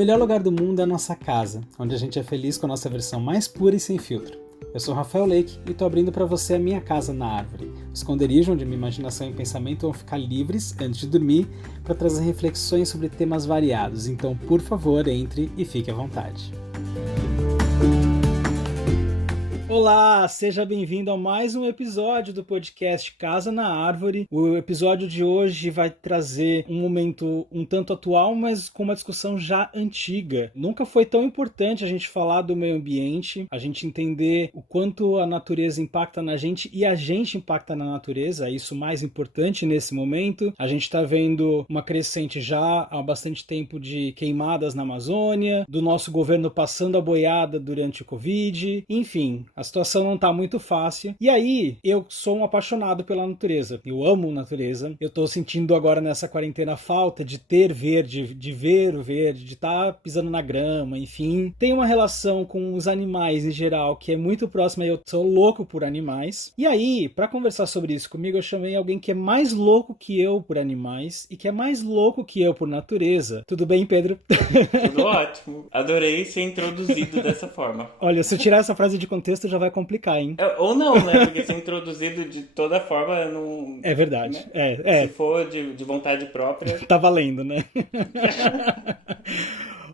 melhor lugar do mundo é a nossa casa, onde a gente é feliz com a nossa versão mais pura e sem filtro. Eu sou Rafael Lake e tô abrindo para você a minha casa na árvore, o esconderijo onde minha imaginação e pensamento vão ficar livres antes de dormir para trazer reflexões sobre temas variados, então por favor entre e fique à vontade. Olá, seja bem-vindo a mais um episódio do podcast Casa na Árvore. O episódio de hoje vai trazer um momento um tanto atual, mas com uma discussão já antiga. Nunca foi tão importante a gente falar do meio ambiente, a gente entender o quanto a natureza impacta na gente e a gente impacta na natureza, é isso mais importante nesse momento. A gente está vendo uma crescente já há bastante tempo de queimadas na Amazônia, do nosso governo passando a boiada durante o Covid, enfim. A situação não está muito fácil. E aí, eu sou um apaixonado pela natureza. Eu amo natureza. Eu estou sentindo agora nessa quarentena falta de ter verde, de ver o verde, de estar pisando na grama, enfim. Tem uma relação com os animais em geral que é muito próxima. Eu sou louco por animais. E aí, para conversar sobre isso comigo, eu chamei alguém que é mais louco que eu por animais e que é mais louco que eu por natureza. Tudo bem, Pedro? Tudo ótimo. Adorei ser introduzido dessa forma. Olha, se eu tirar essa frase de contexto, já vai complicar, hein? Ou não, né? Porque ser introduzido de toda forma não... É verdade. Né? Se for de vontade própria... Tá valendo, né?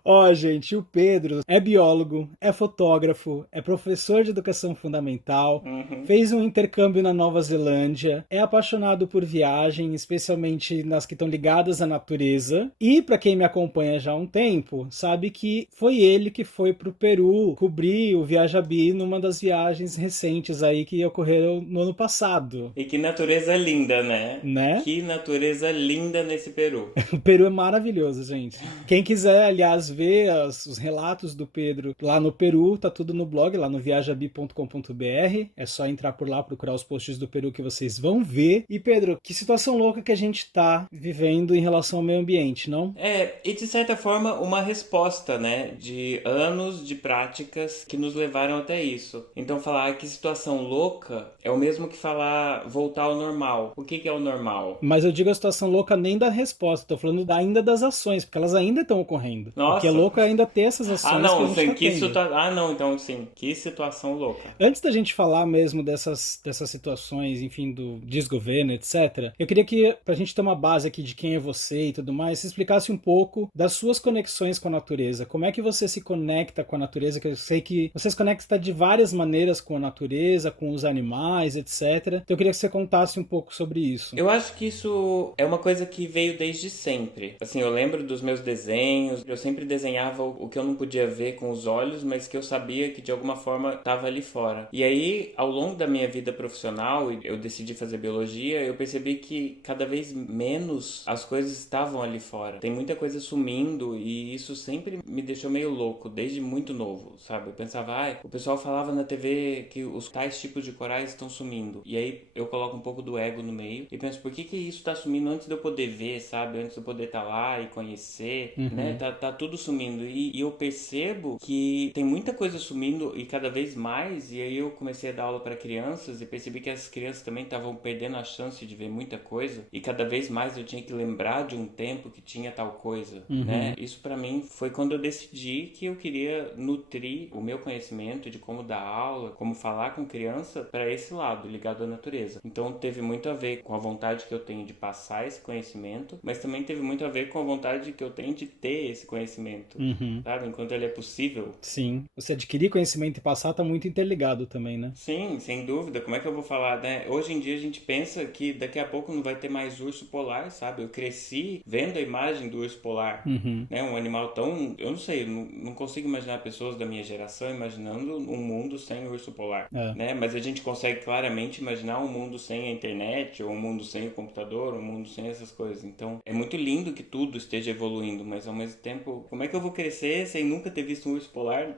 Ó, gente, o Pedro é biólogo, é fotógrafo, é professor de educação fundamental, fez um intercâmbio na Nova Zelândia, é apaixonado por viagem, especialmente nas que estão ligadas à natureza, e para quem me acompanha já há um tempo, sabe que foi ele que foi pro Peru cobrir o Viajabi numa das viagens recentes aí que ocorreram no ano passado. E que natureza linda, né? Né? Que natureza linda nesse Peru. O Peru é maravilhoso, gente. Quem quiser, aliás, ver os relatos do Pedro lá no Peru, tá tudo no blog, lá no viajabi.com.br. É só entrar por lá, procurar os posts do Peru que vocês vão ver. E Pedro, que situação louca que a gente tá vivendo em relação ao meio ambiente, não? E de certa forma uma resposta, né? De anos de práticas que nos levaram até isso. Então falar que situação louca é o mesmo que falar voltar ao normal. O que é o normal? Mas eu digo a situação louca nem da resposta, tô falando ainda das ações, porque elas ainda estão ocorrendo. Nossa. O que é louco é ainda ter essas ações que a gente tá tendo. Então sim, que situação louca. Antes da gente falar mesmo dessas situações, enfim, do desgoverno, etc., eu queria que, pra gente ter uma base aqui de quem é você e tudo mais, você explicasse um pouco das suas conexões com a natureza. Como é que você se conecta com a natureza? Que eu sei que você se conecta de várias maneiras com a natureza, com os animais, etc. Então eu queria que você contasse um pouco sobre isso. Eu acho que isso é uma coisa que veio desde sempre. Assim, eu lembro dos meus desenhos, eu sempre desenhava o que eu não podia ver com os olhos, mas que eu sabia que de alguma forma estava ali fora. E aí, ao longo da minha vida profissional, eu decidi fazer biologia, eu percebi que cada vez menos as coisas estavam ali fora. Tem muita coisa sumindo e isso sempre me deixou meio louco, desde muito novo, sabe? Eu pensava, o pessoal falava na TV que os tais tipos de corais estão sumindo. E aí eu coloco um pouco do ego no meio e penso, por que isso está sumindo antes de eu poder ver, sabe? Antes de eu poder estar lá e conhecer, né? Tá tudo sumindo. E eu percebo que tem muita coisa sumindo e cada vez mais. E aí eu comecei a dar aula para crianças e percebi que as crianças também estavam perdendo a chance de ver muita coisa. E cada vez mais eu tinha que lembrar de um tempo que tinha tal coisa, né? Isso para mim foi quando eu decidi que eu queria nutrir o meu conhecimento de como dar aula, como falar com criança para esse lado, ligado à natureza. Então teve muito a ver com a vontade que eu tenho de passar esse conhecimento, mas também teve muito a ver com a vontade que eu tenho de ter esse conhecimento, sabe? Enquanto ele é possível. Sim. Você adquirir conhecimento e passar tá muito interligado também, né? Sim, sem dúvida. Como é que eu vou falar, né? Hoje em dia a gente pensa que daqui a pouco não vai ter mais urso polar, sabe? Eu cresci vendo a imagem do urso polar, né? Um animal tão... Eu não sei, não consigo imaginar pessoas da minha geração imaginando um mundo sem urso polar, né? Mas a gente consegue claramente imaginar um mundo sem a internet, ou um mundo sem o computador, um mundo sem essas coisas. Então, é muito lindo que tudo esteja evoluindo, mas ao mesmo tempo, como é que eu vou crescer sem nunca ter visto um urso polar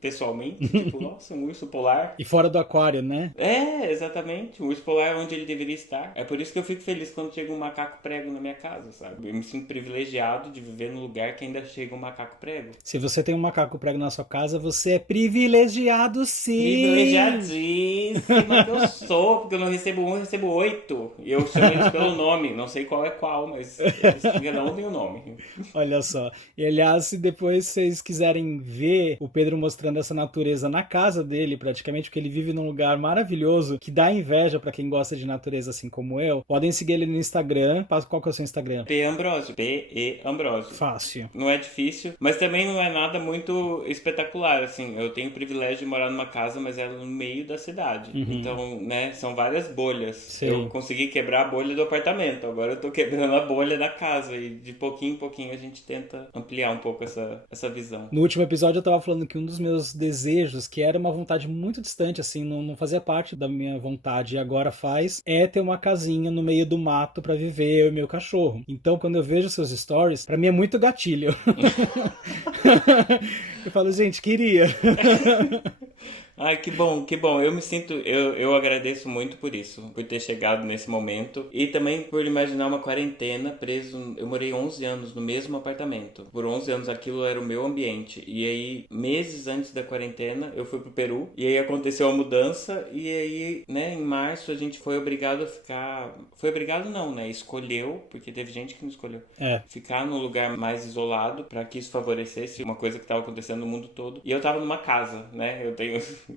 pessoalmente? Tipo, nossa, um urso polar. E fora do aquário, né? Exatamente. O urso polar é onde ele deveria estar. É por isso que eu fico feliz quando chega um macaco prego na minha casa, sabe? Eu me sinto privilegiado de viver num lugar que ainda chega um macaco prego. Se você tem um macaco prego na sua casa, você é privilegiado, sim! Privilegiadíssima que eu sou, porque eu não recebo um, eu recebo 8. E eu chamo eles pelo nome. Não sei qual é qual, mas eles cada um tem um nome. Olha só. E aliás, Aliás, se depois vocês quiserem ver o Pedro mostrando essa natureza na casa dele, praticamente, porque ele vive num lugar maravilhoso que dá inveja pra quem gosta de natureza assim como eu, podem seguir ele no Instagram. Qual que é o seu Instagram? P. Ambrosio. P-E Ambrosio. Fácil. Não é difícil, mas também não é nada muito espetacular, assim. Eu tenho o privilégio de morar numa casa, mas ela é no meio da cidade. Então, né, são várias bolhas. Sim. Eu consegui quebrar a bolha do apartamento, agora eu tô quebrando a bolha da casa e de pouquinho em pouquinho a gente tenta ampliar um pouco essa visão. No último episódio eu tava falando que um dos meus desejos, que era uma vontade muito distante, assim, não fazia parte da minha vontade e agora faz, é ter uma casinha no meio do mato pra viver eu e meu cachorro. Então, quando eu vejo seus stories, pra mim é muito gatilho. Eu falo, gente, queria. Ai, que bom, que bom. Eu me sinto, eu agradeço muito por isso, por ter chegado nesse momento e também por imaginar uma quarentena preso. Eu morei 11 anos no mesmo apartamento. Por 11 anos aquilo era o meu ambiente. E aí, meses antes da quarentena, eu fui pro Peru e aí aconteceu a mudança e aí, né, em março a gente foi obrigado a ficar... Foi obrigado não, né? Escolheu, porque teve gente que não escolheu. Ficar num lugar mais isolado para que isso favorecesse uma coisa que estava acontecendo no mundo todo. E eu tava numa casa, né?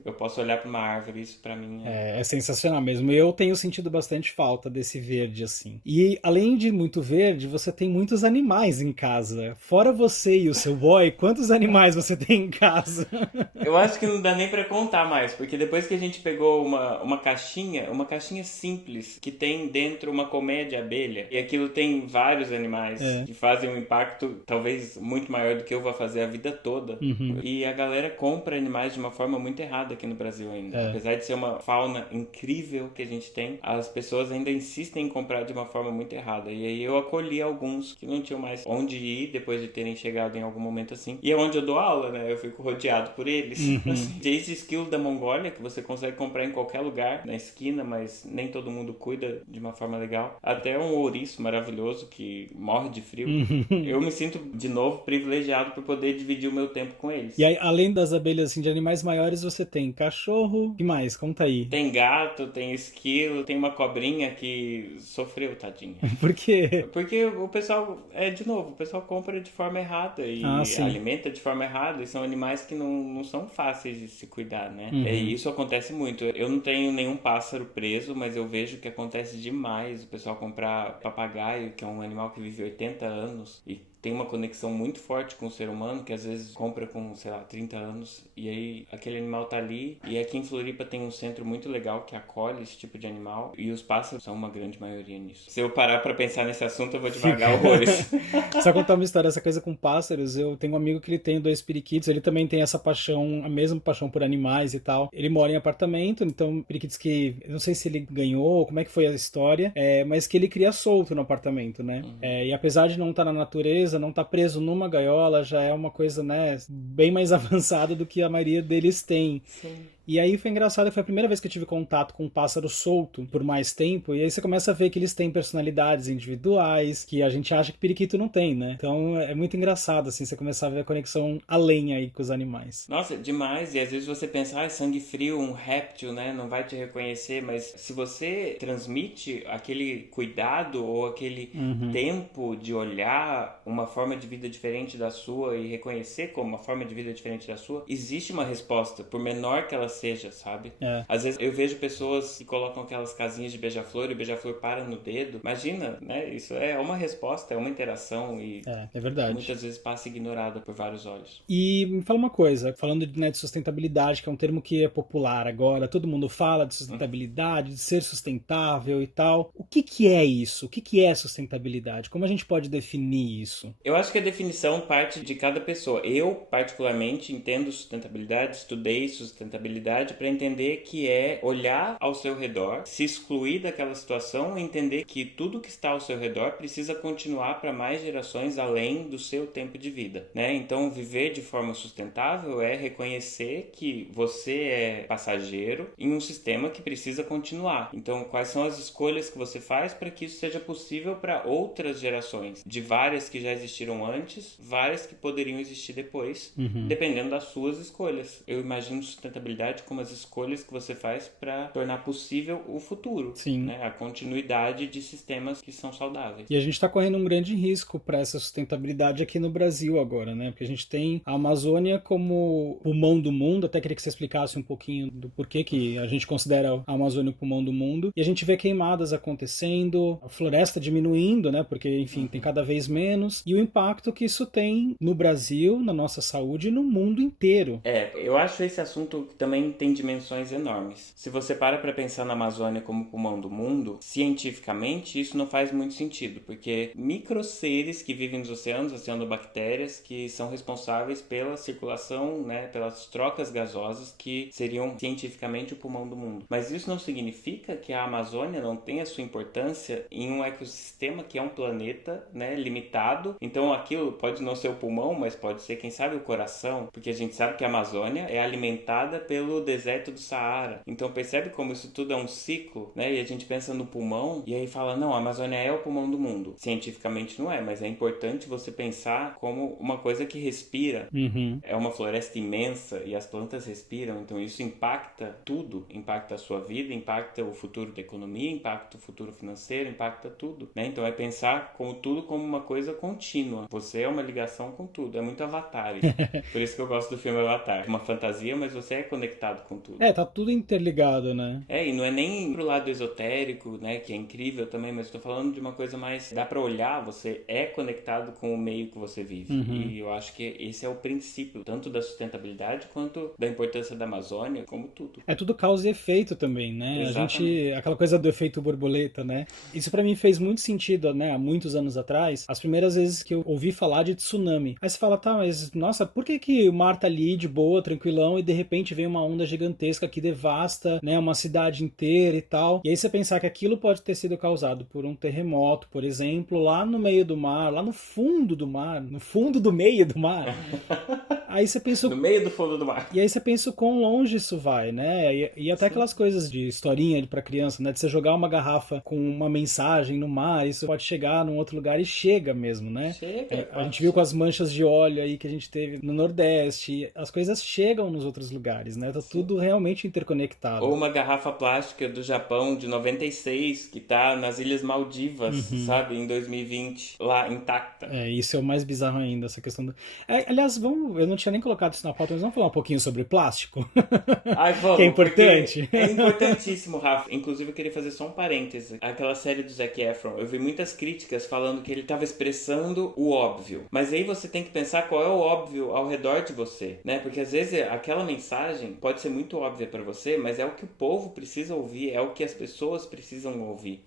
Eu posso olhar para uma árvore, isso para mim é sensacional mesmo. Eu tenho sentido bastante falta desse verde assim. E além de muito verde, você tem muitos animais em casa. Fora você e o seu boy, quantos animais você tem em casa? Eu acho que não dá nem para contar mais, porque depois que a gente pegou uma caixinha simples, que tem dentro uma colmeia de abelha, e aquilo tem vários animais que fazem um impacto talvez muito maior do que eu vou fazer a vida toda. E a galera compra animais de uma forma muito errada aqui no Brasil ainda. Apesar de ser uma fauna incrível que a gente tem, as pessoas ainda insistem em comprar de uma forma muito errada. E aí eu acolhi alguns que não tinham mais onde ir depois de terem chegado em algum momento assim. E é onde eu dou aula, né? Eu fico rodeado por eles. Desde esquilo da Mongólia, que você consegue comprar em qualquer lugar, na esquina, mas nem todo mundo cuida de uma forma legal, até um ouriço maravilhoso que morre de frio. Eu me sinto, de novo, privilegiado por poder dividir o meu tempo com eles. E aí, além das abelhas assim, de animais maiores, você tem cachorro. O que mais? Conta aí. Tem gato, tem esquilo, tem uma cobrinha que sofreu, tadinha. Por quê? Porque o pessoal, de novo, o pessoal compra de forma errada e alimenta de forma errada. E são animais que não são fáceis de se cuidar, né? E isso acontece muito. Eu não tenho nenhum pássaro preso, mas eu vejo que acontece demais o pessoal comprar papagaio, que é um animal que vive 80 anos e tem uma conexão muito forte com o ser humano, que às vezes compra com, sei lá, 30 anos, e aí aquele animal tá ali, e aqui em Floripa tem um centro muito legal que acolhe esse tipo de animal, e os pássaros são uma grande maioria nisso. Se eu parar pra pensar nesse assunto, eu vou devagar horrores. Só contar uma história, essa coisa com pássaros, eu tenho um amigo que ele tem 2 periquitos, ele também tem essa paixão, a mesma paixão por animais e tal. Ele mora em apartamento, então periquitos que, eu não sei se ele ganhou, como é que foi a história, mas que ele cria solto no apartamento, né? E apesar de não estar na natureza, não estar preso numa gaiola, já é uma coisa, né, bem mais avançada do que a maioria deles tem. Sim. E aí foi engraçado, foi a primeira vez que eu tive contato com um pássaro solto por mais tempo, e aí você começa a ver que eles têm personalidades individuais, que a gente acha que periquito não tem, né? Então é muito engraçado, assim, você começar a ver a conexão além aí com os animais. Nossa, demais, e às vezes você pensa, sangue frio, um réptil, né, não vai te reconhecer, mas se você transmite aquele cuidado ou aquele tempo de olhar uma forma de vida diferente da sua e reconhecer como uma forma de vida diferente da sua, existe uma resposta, por menor que ela seja, sabe? Às vezes eu vejo pessoas que colocam aquelas casinhas de beija-flor e o beija-flor para no dedo. Imagina, né? Isso é uma resposta, é uma interação e é verdade. Muitas vezes passa ignorada por vários olhos. E me fala uma coisa, falando de sustentabilidade, que é um termo que é popular agora, todo mundo fala de sustentabilidade, de ser sustentável e tal. O que é isso? O que é sustentabilidade? Como a gente pode definir isso? Eu acho que a definição parte de cada pessoa. Eu, particularmente, entendo sustentabilidade, estudei sustentabilidade para entender que é olhar ao seu redor, se excluir daquela situação e entender que tudo que está ao seu redor precisa continuar para mais gerações além do seu tempo de vida, né? Então, viver de forma sustentável é reconhecer que você é passageiro em um sistema que precisa continuar. Então, quais são as escolhas que você faz para que isso seja possível para outras gerações, de várias que já existiram antes, várias que poderiam existir depois, dependendo das suas escolhas. Eu imagino sustentabilidade sustentabilidade como as escolhas que você faz para tornar possível o futuro. Sim. Né? A continuidade de sistemas que são saudáveis. E a gente está correndo um grande risco para essa sustentabilidade aqui no Brasil agora, né? Porque a gente tem a Amazônia como pulmão do mundo. Até queria que você explicasse um pouquinho do porquê que a gente considera a Amazônia o pulmão do mundo. E a gente vê queimadas acontecendo, a floresta diminuindo, né? Porque, enfim, tem cada vez menos. E o impacto que isso tem no Brasil, na nossa saúde e no mundo inteiro. Eu acho esse assunto que também tem dimensões enormes. Se você para pensar na Amazônia como pulmão do mundo, cientificamente isso não faz muito sentido, porque microseres que vivem nos oceanos, oceanobactérias, que são responsáveis pela circulação, né, pelas trocas gasosas que seriam cientificamente o pulmão do mundo. Mas isso não significa que a Amazônia não tenha sua importância em um ecossistema que é um planeta, né, limitado. Então aquilo pode não ser o pulmão, mas pode ser, quem sabe, o coração, porque a gente sabe que a Amazônia é alimentada pelo deserto do Saara. Então percebe como isso tudo é um ciclo, né? E a gente pensa no pulmão e aí fala, não, a Amazônia é o pulmão do mundo. Cientificamente não é, mas é importante você pensar como uma coisa que respira. É uma floresta imensa e as plantas respiram, então isso impacta tudo. Impacta a sua vida, impacta o futuro da economia, impacta o futuro financeiro, impacta tudo, né? Então é pensar como tudo como uma coisa contínua. Você é uma ligação com tudo. É muito Avatar. Por isso que eu gosto do filme Avatar. É uma fantasia, mas você é conectado com tudo. Tá tudo interligado, né? E não é nem pro lado esotérico, né, que é incrível também, mas eu tô falando de uma coisa mais... Dá pra olhar, você é conectado com o meio que você vive. E eu acho que esse é o princípio, tanto da sustentabilidade quanto da importância da Amazônia, como tudo. É tudo causa e efeito também, né? Exatamente. A gente... Aquela coisa do efeito borboleta, né? Isso pra mim fez muito sentido, né? Há muitos anos atrás, as primeiras vezes que eu ouvi falar de tsunami. Aí você fala, tá, mas nossa, por que o mar tá ali de boa, tranquilão, e de repente vem uma onda gigantesca que devasta, né, uma cidade inteira e tal. E aí você pensar que aquilo pode ter sido causado por um terremoto, por exemplo, lá no meio do mar, lá no fundo do mar, no fundo do meio do mar. Aí você pensa... No meio do fundo do mar. E aí você pensa o quão longe isso vai, né? E até aquelas coisas de historinha pra criança, né? De você jogar uma garrafa com uma mensagem no mar, isso pode chegar num outro lugar e chega mesmo, né? Chega. A gente viu com as manchas de óleo aí que a gente teve no Nordeste, as coisas chegam nos outros lugares, né? Tá tudo realmente interconectado. Ou uma garrafa plástica do Japão de 96, que tá nas Ilhas Maldivas, sabe? Em 2020, lá intacta. Isso é o mais bizarro ainda, essa questão do... Aliás, eu não tinha nem colocado isso na pauta, mas vamos falar um pouquinho sobre plástico? Vamos, que é importante. É importantíssimo, Rafa. Inclusive, eu queria fazer só um parêntese. Aquela série do Zac Efron, eu vi muitas críticas falando que ele tava expressando o óbvio. Mas aí você tem que pensar qual é o óbvio ao redor de você, né? Porque às vezes aquela mensagem pode ser muito óbvia pra você, mas é o que o povo precisa ouvir, é o que as pessoas precisam ouvir,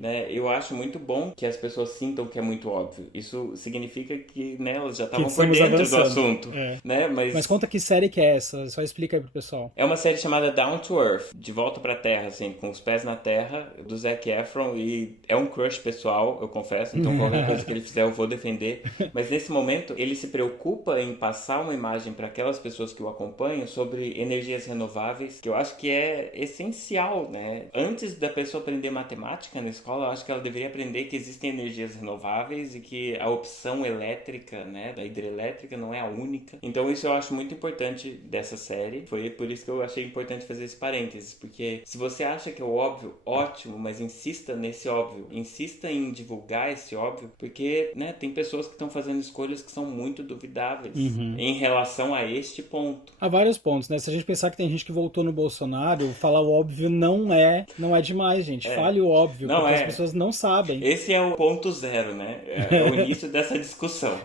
né? Eu acho muito bom que as pessoas sintam que é muito óbvio. Isso significa que, né, elas já estavam por dentro do assunto, né? Mas conta que série que é essa, só explica aí pro pessoal. É uma série chamada Down to Earth, de volta pra terra, assim, com os pés na terra, do Zac Efron, e é um crush pessoal, eu confesso, então qualquer coisa que ele fizer eu vou defender, mas nesse momento ele se preocupa em passar uma imagem para aquelas pessoas que o acompanham sobre energias renováveis, que eu acho que é essencial, né? Antes da pessoa aprender matemática na escola, eu acho que ela deveria aprender que existem energias renováveis e que a opção elétrica, né, da hidrelétrica não é a única. Então isso eu acho muito importante dessa série. Foi por isso que eu achei importante fazer esse parênteses, porque se você acha que é o óbvio, ótimo, mas insista nesse óbvio. Insista em divulgar esse óbvio, porque, né, tem pessoas que estão fazendo escolhas que são muito duvidáveis em relação a este ponto. Há vários pontos, né? Se a gente pensar que tem gente que votou no Bolsonaro, falar o óbvio não é demais, gente. Fale o óbvio, não porque as pessoas não sabem. Esse é o ponto zero, né? É o início dessa discussão.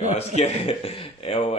Eu acho que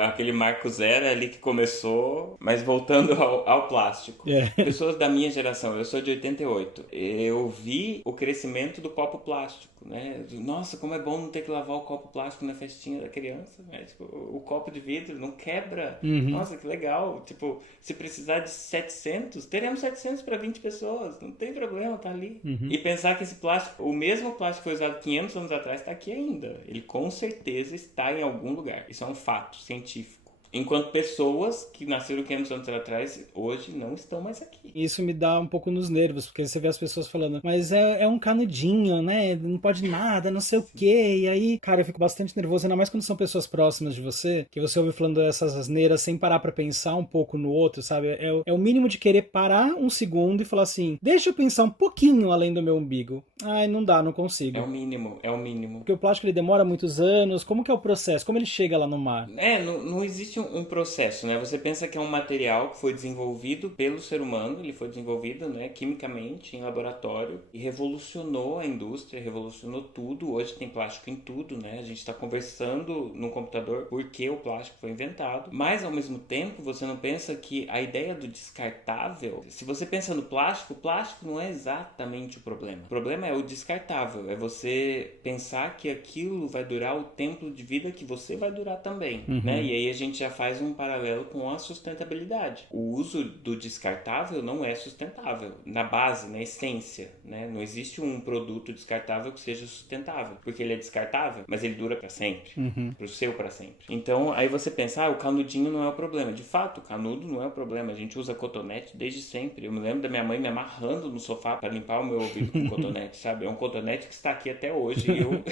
aquele marco zero ali que começou, mas voltando ao plástico. Pessoas da minha geração, eu sou de 88, eu vi o crescimento do copo plástico, né? Nossa, como é bom não ter que lavar o copo plástico na festinha da criança, né? Tipo, o copo de vidro não quebra. Nossa, que legal. Tipo, se precisar de 700, teremos 700 para 20 pessoas. Não tem problema, tá ali. E pensar que esse plástico, o mesmo plástico que foi usado 500 anos atrás, está aqui ainda. Ele com certeza está em algum lugar. Isso é um fato científico. Enquanto pessoas que nasceram 500 anos atrás, hoje não estão mais aqui. Isso me dá um pouco nos nervos, porque você vê as pessoas falando, mas é um canudinho, né? Não pode nada, não sei o quê. E aí, cara, eu fico bastante nervoso, ainda mais quando são pessoas próximas de você, que você ouve falando essas asneiras sem parar pra pensar um pouco no outro, sabe? É o mínimo de querer parar um segundo e falar assim, deixa eu pensar um pouquinho além do meu umbigo. Ai, não dá, não consigo. É o mínimo, é o mínimo. Porque o plástico ele demora muitos anos, como que é o processo? Como ele chega lá no mar? Não existe um processo, né? Você pensa que é um material que foi desenvolvido pelo ser humano, ele foi desenvolvido, né, quimicamente em laboratório e revolucionou a indústria, revolucionou tudo. Hoje tem plástico em tudo, né? A gente está conversando no computador porque o plástico foi inventado, mas ao mesmo tempo você não pensa que a ideia do descartável, se você pensa no plástico, o plástico não é exatamente o problema. O problema é o descartável, é você pensar que aquilo vai durar o tempo de vida que você vai durar também, né? E aí a gente já faz um paralelo com a sustentabilidade. O uso do descartável não é sustentável na base, na essência, né? Não existe um produto descartável que seja sustentável, porque ele é descartável, mas ele dura para sempre, pro seu para sempre. Então aí você pensa, o canudinho não é o problema. De fato, o canudo não é o problema. A gente usa cotonete desde sempre. Eu me lembro da minha mãe me amarrando no sofá para limpar o meu ouvido com cotonete, sabe? É um cotonete que está aqui até hoje e eu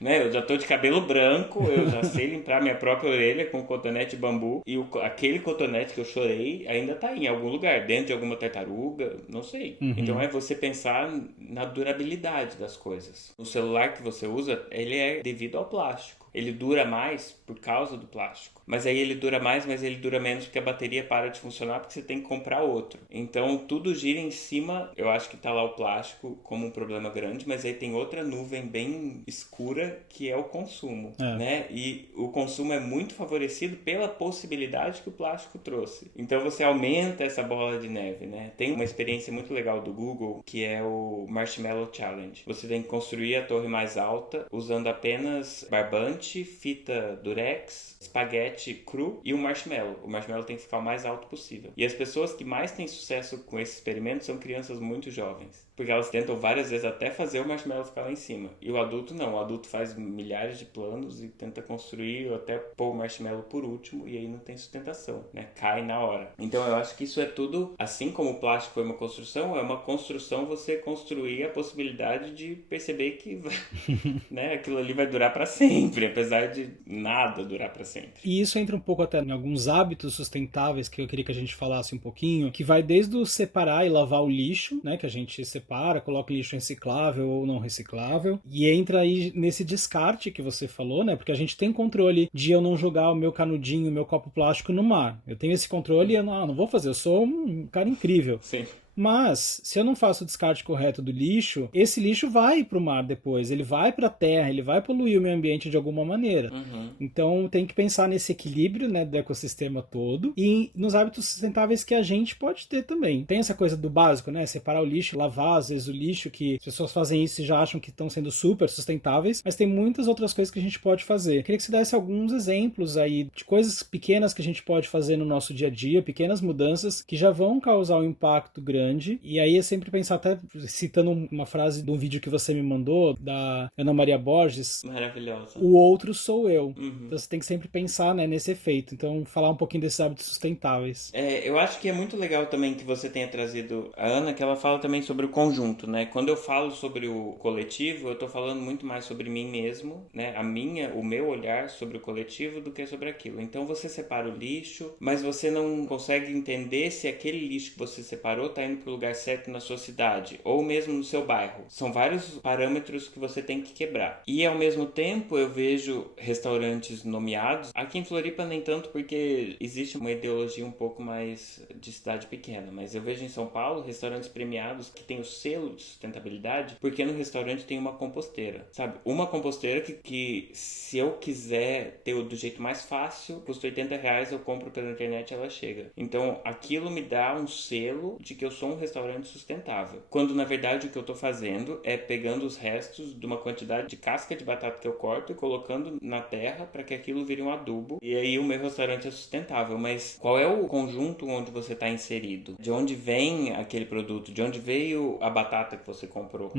né, eu já tô de cabelo branco, eu já sei limpar minha própria orelha com cotonete de bambu. E aquele cotonete que eu chorei ainda tá em algum lugar, dentro de alguma tartaruga, não sei. Então é você pensar na durabilidade das coisas. O celular que você usa, ele é devido ao plástico. Ele dura mais por causa do plástico. Mas aí ele dura mais, mas ele dura menos porque a bateria para de funcionar porque você tem que comprar outro. Então tudo gira em cima, eu acho que tá lá o plástico como um problema grande, mas aí tem outra nuvem bem escura que é o consumo, né? E o consumo é muito favorecido pela possibilidade que o plástico trouxe. Então você aumenta essa bola de neve, né? Tem uma experiência muito legal do Google que é o Marshmallow Challenge. Você tem que construir a torre mais alta usando apenas barbante, fita durex, espaguete cru e o marshmallow. O marshmallow tem que ficar o mais alto possível. E as pessoas que mais têm sucesso com esse experimento são crianças muito jovens. Porque elas tentam várias vezes até fazer o marshmallow ficar lá em cima. E o adulto não. O adulto faz milhares de planos e tenta construir ou até pôr o marshmallow por último e aí não tem sustentação, né? Cai na hora. Então eu acho que isso é tudo, assim como o plástico foi uma construção, é uma construção você construir a possibilidade de perceber que né, aquilo ali vai durar para sempre, apesar de nada durar para sempre. E isso entra um pouco até em alguns hábitos sustentáveis que eu queria que a gente falasse um pouquinho, que vai desde o separar e lavar o lixo, né, que a gente separa, coloca lixo reciclável ou não reciclável, e entra aí nesse descarte que você falou, né, porque a gente tem controle de eu não jogar o meu canudinho, o meu copo plástico no mar. Eu tenho esse controle e eu não vou fazer, eu sou um cara incrível. Sim. Mas, se eu não faço o descarte correto do lixo, esse lixo vai para o mar depois, ele vai para a terra, ele vai poluir o meio ambiente de alguma maneira. Então, tem que pensar nesse equilíbrio, né, do ecossistema todo e nos hábitos sustentáveis que a gente pode ter também. Tem essa coisa do básico, né, separar o lixo, lavar, às vezes o lixo, que as pessoas fazem isso e já acham que estão sendo super sustentáveis, mas tem muitas outras coisas que a gente pode fazer. Eu queria que você desse alguns exemplos aí de coisas pequenas que a gente pode fazer no nosso dia a dia, pequenas mudanças que já vão causar um impacto grande. E aí é sempre pensar, até citando uma frase de um vídeo que você me mandou, da Ana Maria Borges. Maravilhosa. O outro sou eu. Então você tem que sempre pensar, né, nesse efeito. Então falar um pouquinho desses hábitos sustentáveis. Eu acho que é muito legal também que você tenha trazido a Ana, que ela fala também sobre o conjunto, né? Quando eu falo sobre o coletivo, eu tô falando muito mais sobre mim mesmo, né? O meu olhar sobre o coletivo do que sobre aquilo. Então você separa o lixo, mas você não consegue entender se aquele lixo que você separou tá indo pro lugar certo na sua cidade, ou mesmo no seu bairro. São vários parâmetros que você tem que quebrar. E ao mesmo tempo eu vejo restaurantes nomeados. Aqui em Floripa nem tanto, porque existe uma ideologia um pouco mais de cidade pequena, mas eu vejo em São Paulo restaurantes premiados que tem o selo de sustentabilidade, porque no restaurante tem uma composteira, sabe? Uma composteira que se eu quiser ter do jeito mais fácil, custa R$80, eu compro pela internet e ela chega. Então aquilo me dá um selo de que eu sou um restaurante sustentável. Quando na verdade o que eu tô fazendo é pegando os restos de uma quantidade de casca de batata que eu corto e colocando na terra para que aquilo vire um adubo. E aí o meu restaurante é sustentável. Mas qual é o conjunto onde você está inserido? De onde vem aquele produto? De onde veio a batata que você comprou?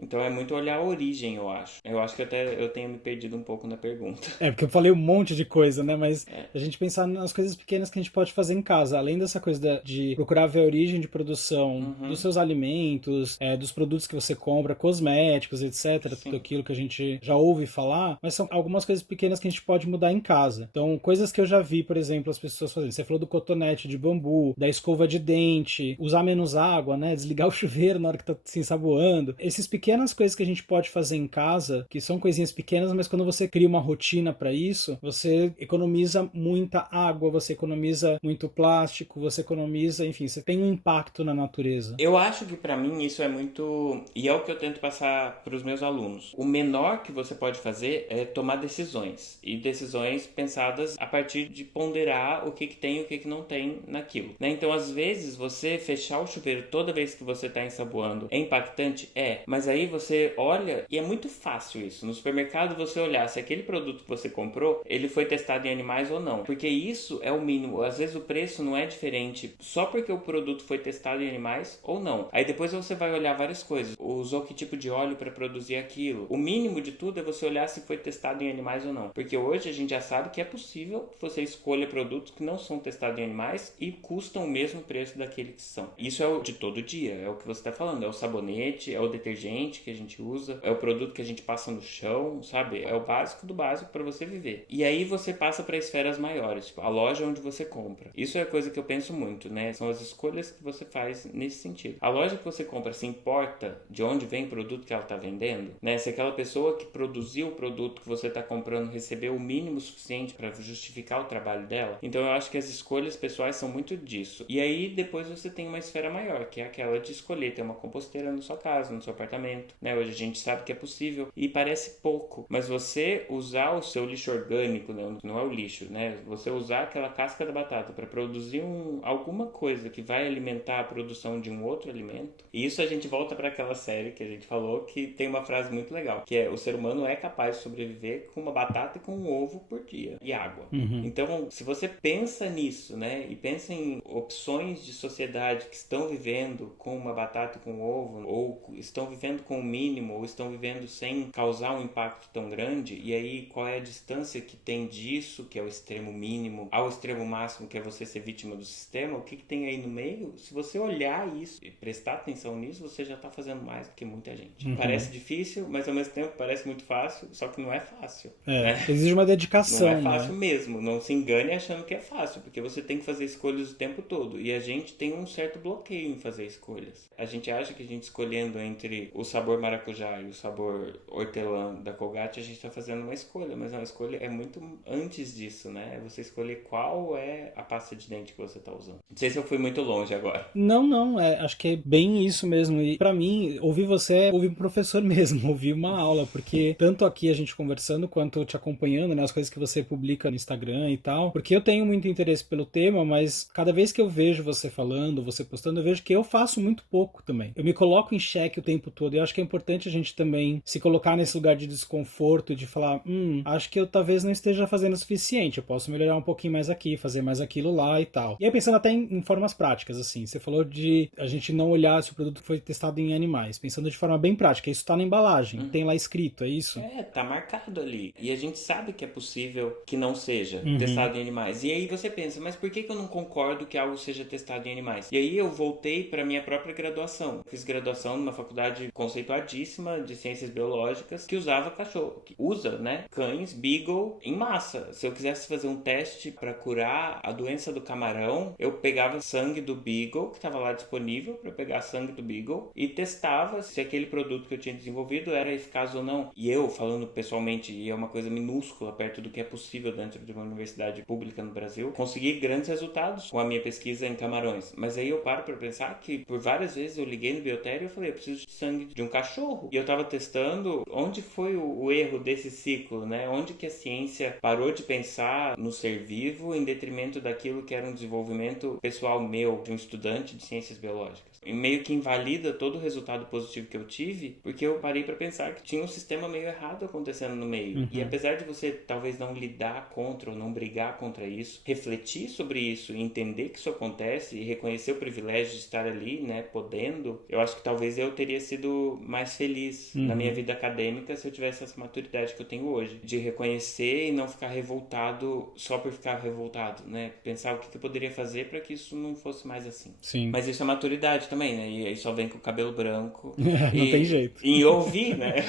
Então é muito olhar a origem, eu acho. Eu acho que até eu tenho me perdido um pouco na pergunta. Porque eu falei um monte de coisa, né? Mas a gente pensar nas coisas pequenas que a gente pode fazer em casa. Além dessa coisa de procurar ver a origem de produção dos seus alimentos, dos produtos que você compra, cosméticos, etc. Sim. Tudo aquilo que a gente já ouve falar. Mas são algumas coisas pequenas que a gente pode mudar em casa. Então, coisas que eu já vi, por exemplo, as pessoas fazendo. Você falou do cotonete de bambu, da escova de dente, usar menos água, né? Desligar o chuveiro na hora que tá se ensaboando. Essas pequenas coisas que a gente pode fazer em casa, que são coisinhas pequenas, mas quando você cria uma rotina para isso, você economiza muita água, você economiza muito plástico, você economiza, enfim, você tem um impacto na natureza. Eu acho que para mim isso é muito... E é o que eu tento passar para os meus alunos. O menor que você pode fazer é tomar decisões. E decisões pensadas a partir de ponderar o que tem e o que não tem naquilo, né? Então, às vezes, você fechar o chuveiro toda vez que você está ensaboando é impactante? É. Mas aí você olha, e é muito fácil isso. No supermercado, você olhar se aquele produto que você comprou, ele foi testado em animais ou não. Porque isso é o mínimo. Às vezes o preço não é diferente só porque o produto foi testado em animais ou não. Aí depois você vai olhar várias coisas. Usou que tipo de óleo para produzir aquilo. O mínimo de tudo é você olhar se foi testado em animais ou não. Porque hoje a gente já sabe que é possível que você escolha produtos que não são testados em animais e custam o mesmo preço daqueles que são. Isso é o de todo dia, é o que você está falando. É o sabonete, é o detergente que a gente usa, é o produto que a gente passa no chão, sabe? É o básico do básico para você viver. E aí você passa para esferas maiores, tipo a loja onde você compra. Isso é coisa que eu penso muito, né? São as escolhas que você faz nesse sentido. A loja que você compra se importa de onde vem o produto que ela está vendendo, né? Se aquela pessoa que produziu o produto que você está comprando recebeu o mínimo suficiente para justificar o trabalho dela. Então eu acho que as escolhas pessoais são muito disso. E aí depois você tem uma esfera maior, que é aquela de escolher ter uma composteira na sua casa, no seu apartamento, né? Hoje a gente sabe que é possível e parece pouco, mas você usar o seu lixo orgânico, né? Não é o lixo, né? Você usar aquela casca da batata para produzir alguma coisa que vai alimentar a produção de um outro alimento. E isso a gente volta para aquela série que a gente falou, que tem uma frase muito legal, que é: o ser humano é capaz de sobreviver com uma batata e com um ovo por dia e água. Então, se você pensa nisso, né, e pensa em opções de sociedade que estão vivendo com uma batata e com um ovo, ou estão vivendo com o mínimo, ou estão vivendo sem causar um impacto tão grande, e aí qual é a distância que tem disso, que é o extremo mínimo, ao extremo máximo, que é você ser vítima do sistema, o que tem aí no meio? Se você olhar isso e prestar atenção nisso, você já está fazendo mais do que muita gente. Parece difícil, mas ao mesmo tempo parece muito fácil, só que não é fácil. Né? Exige uma dedicação. Não é fácil, né? Mesmo, não se engane achando que é fácil, porque você tem que fazer escolhas o tempo todo, e a gente tem um certo bloqueio em fazer escolhas. A gente acha que a gente escolhendo entre o sabor maracujá e o sabor hortelã da Colgate, a gente está fazendo uma escolha, mas a escolha é muito antes disso, né? É você escolher qual é a pasta de dente que você está usando. Não sei se eu fui muito longe agora. Não, acho que é bem isso mesmo. E pra mim, ouvir você é ouvir um professor mesmo, ouvir uma aula, porque tanto aqui a gente conversando quanto te acompanhando, né, as coisas que você publica no Instagram e tal, porque eu tenho muito interesse pelo tema, mas cada vez que eu vejo você falando, você postando, eu vejo que eu faço muito pouco também. Eu me coloco em xeque o tempo todo, e eu acho que é importante a gente também se colocar nesse lugar de desconforto, de falar, acho que eu talvez não esteja fazendo o suficiente, eu posso melhorar um pouquinho mais aqui, fazer mais aquilo lá e tal. E aí pensando até em formas práticas, assim, você falou de a gente não olhar se o produto foi testado em animais, pensando de forma bem prática, isso tá na embalagem, tem lá escrito, é isso? Tá marcado ali. E a gente sabe que é possível que não seja testado em animais. E aí você pensa, mas por que eu não concordo que algo seja testado em animais? E aí eu voltei para minha própria graduação. Fiz graduação numa faculdade conceituadíssima de ciências biológicas que usava cachorro, que usa, né, cães beagle em massa. Se eu quisesse fazer um teste para curar a doença do camarão, eu pegava sangue do beagle, que estava lá disponível para pegar sangue do beagle, e testava se aquele produto que eu tinha desenvolvido era eficaz ou não. E eu, falando pessoalmente, e é uma coisa minúscula perto do que é possível dentro de uma universidade pública no Brasil, consegui grandes resultados com a minha pesquisa em camarões. Mas aí eu paro para pensar que por várias vezes eu liguei no Biotério e eu falei, eu preciso de sangue de um cachorro. E eu estava testando onde foi o erro desse ciclo, né? Onde que a ciência parou de pensar no ser vivo em detrimento daquilo que era um desenvolvimento pessoal meu, de um estudante de ciências biológicas. E meio que invalida todo o resultado positivo que eu tive, porque eu parei pra pensar que tinha um sistema meio errado acontecendo no meio. E apesar de você talvez não lidar contra ou não brigar contra isso, refletir sobre isso e entender que isso acontece e reconhecer o privilégio de estar ali, né, podendo, eu acho que talvez eu teria sido mais feliz na minha vida acadêmica se eu tivesse essa maturidade que eu tenho hoje, de reconhecer e não ficar revoltado só por ficar revoltado, né? Pensar o que eu poderia fazer para que isso não fosse mais assim. Sim. Mas isso é maturidade também, né? E aí só vem com o cabelo branco. Não tem jeito. E ouvir, né?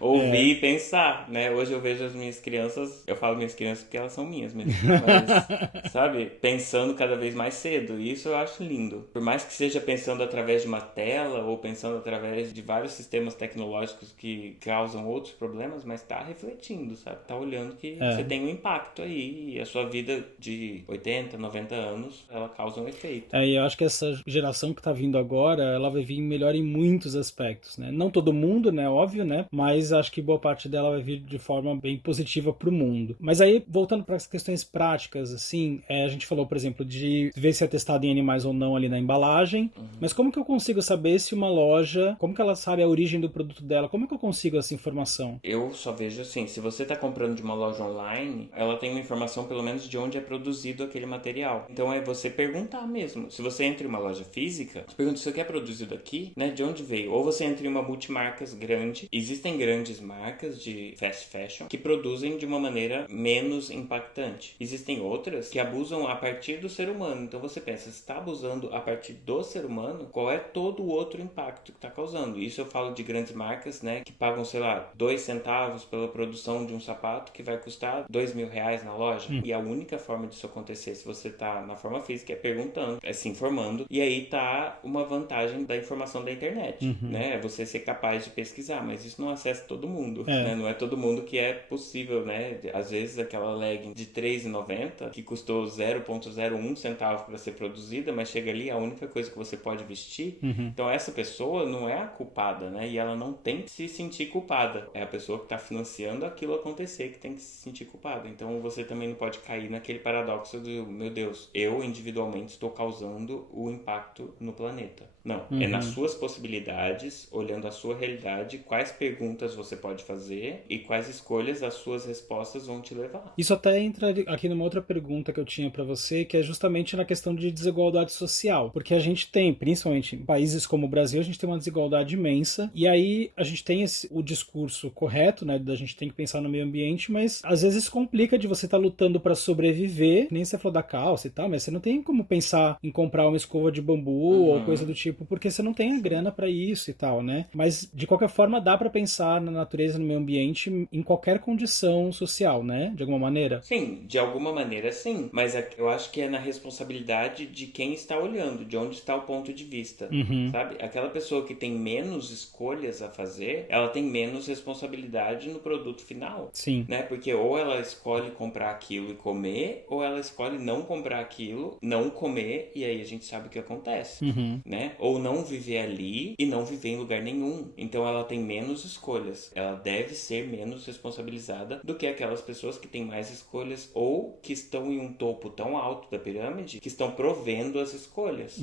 Ouvir e pensar, né? Hoje eu vejo as minhas crianças, eu falo minhas crianças porque elas são minhas mesmo, mas, sabe? Pensando cada vez mais cedo. E isso eu acho lindo. Por mais que seja pensando através de uma tela ou pensando através de vários sistemas tecnológicos que causam outros problemas, mas tá refletindo, sabe? Tá olhando que você tem um impacto aí e a sua vida de 80, 90 anos, ela causa um efeito. E eu acho que essa geração que tá vindo agora, ela vai vir melhor em muitos aspectos, né? Não todo mundo, né? Óbvio, né? Mas acho que boa parte dela vai vir de forma bem positiva pro mundo. Mas aí, voltando para as questões práticas, assim, a gente falou, por exemplo, de ver se é testado em animais ou não ali na embalagem, mas como que eu consigo saber se uma loja, como que ela sabe a origem do produto dela? Como que eu consigo essa informação? Eu só vejo assim, se você tá comprando de uma loja online, ela tem uma informação pelo menos de onde é produzido aquele material. Então é você perguntar mesmo. Se você entra em uma loja física, você pergunta se você quer produzido aqui, né? De onde veio? Ou você entra em uma multimarcas grande. Existem grandes marcas de fast fashion que produzem de uma maneira menos impactante. Existem outras que abusam a partir do ser humano. Então você pensa, se está abusando a partir do ser humano, qual é todo o outro impacto que está causando? Isso eu falo de grandes marcas, né? Que pagam, sei lá, 2 centavos pela produção de um sapato que vai custar R$2.000 na loja. E a única forma disso acontecer, se você tá na forma física, é perguntando, é se informando. E aí tá uma vantagem da informação da internet, né? É você ser capaz de pesquisar, mas isso não acessa todo mundo, né? Não é todo mundo que é possível, né? Às vezes aquela legging de R$3,90 que custou 0,01 centavo para ser produzida, mas chega ali a única coisa que você pode vestir. Então essa pessoa não é a culpada, né? E ela não tem que se sentir culpada. É a pessoa que está financiando aquilo acontecer que tem que se sentir culpada. Então você também não pode cair naquele paradoxo do, meu Deus, eu individualmente estou causando o impacto no planeta. Não, é nas suas possibilidades, olhando a sua realidade, quais perguntas você pode fazer e quais escolhas as suas respostas vão te levar. Isso até entra aqui numa outra pergunta que eu tinha para você, que é justamente na questão de desigualdade social. Porque a gente tem, principalmente em países como o Brasil, a gente tem uma desigualdade imensa, e aí a gente tem o discurso correto, né, da gente tem que pensar no meio ambiente, mas às vezes complica de você estar lutando para sobreviver, nem você falou da calça e tal, mas você não tem como pensar em comprar uma escova de bambu ou coisa do tipo, porque você não tem a grana para isso e tal, né? Mas de qualquer forma dá para pensar na natureza, no meio ambiente, em qualquer condição social, né? De alguma maneira? Sim, de alguma maneira sim, mas eu acho que é na responsabilidade de quem está olhando, de onde está o ponto de vista, sabe? Aquela pessoa que tem menos escolhas a fazer, ela tem menos responsabilidade no produto final. Sim. Né? Porque ou ela escolhe comprar aquilo e comer, ou ela escolhe não comprar aquilo, não comer, e aí a gente sabe o que acontece, né? Ou não viver ali e não viver em lugar nenhum. Então ela tem menos escolhas. Ela deve ser menos responsabilizada do que aquelas pessoas que têm mais escolhas ou que estão em um topo tão alto da pirâmide que estão provendo as escolhas,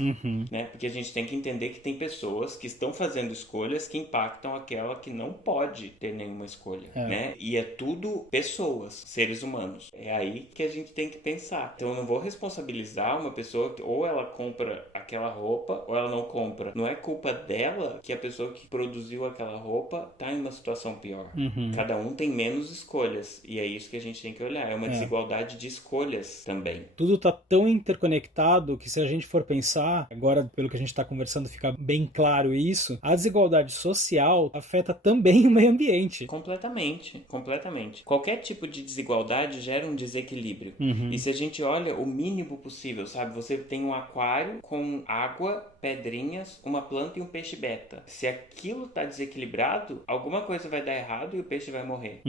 né? Porque a gente tem que entender que tem pessoas que estão fazendo escolhas que impactam aquela que não pode ter nenhuma escolha, né? E é tudo pessoas, seres humanos. É aí que a gente tem que pensar. Então eu não vou responsabilizar uma pessoa que ou ela compra aquela roupa ou ela não compra. Não é culpa dela que a pessoa que produziu aquela roupa tá em uma situação pior. Cada um tem menos escolhas e é isso que a gente tem que olhar. É uma desigualdade de escolhas também. Tudo tá tão interconectado que se a gente for pensar, agora pelo que a gente tá conversando fica bem claro isso, a desigualdade social afeta também o meio ambiente. Completamente, completamente. Qualquer tipo de desigualdade gera um desequilíbrio. E se a gente olha o mínimo possível, sabe? Você tem um aquário com água, pedrinhas, uma planta e um peixe beta. Se aquilo tá desequilibrado, alguma coisa vai dar errado e o peixe vai morrer.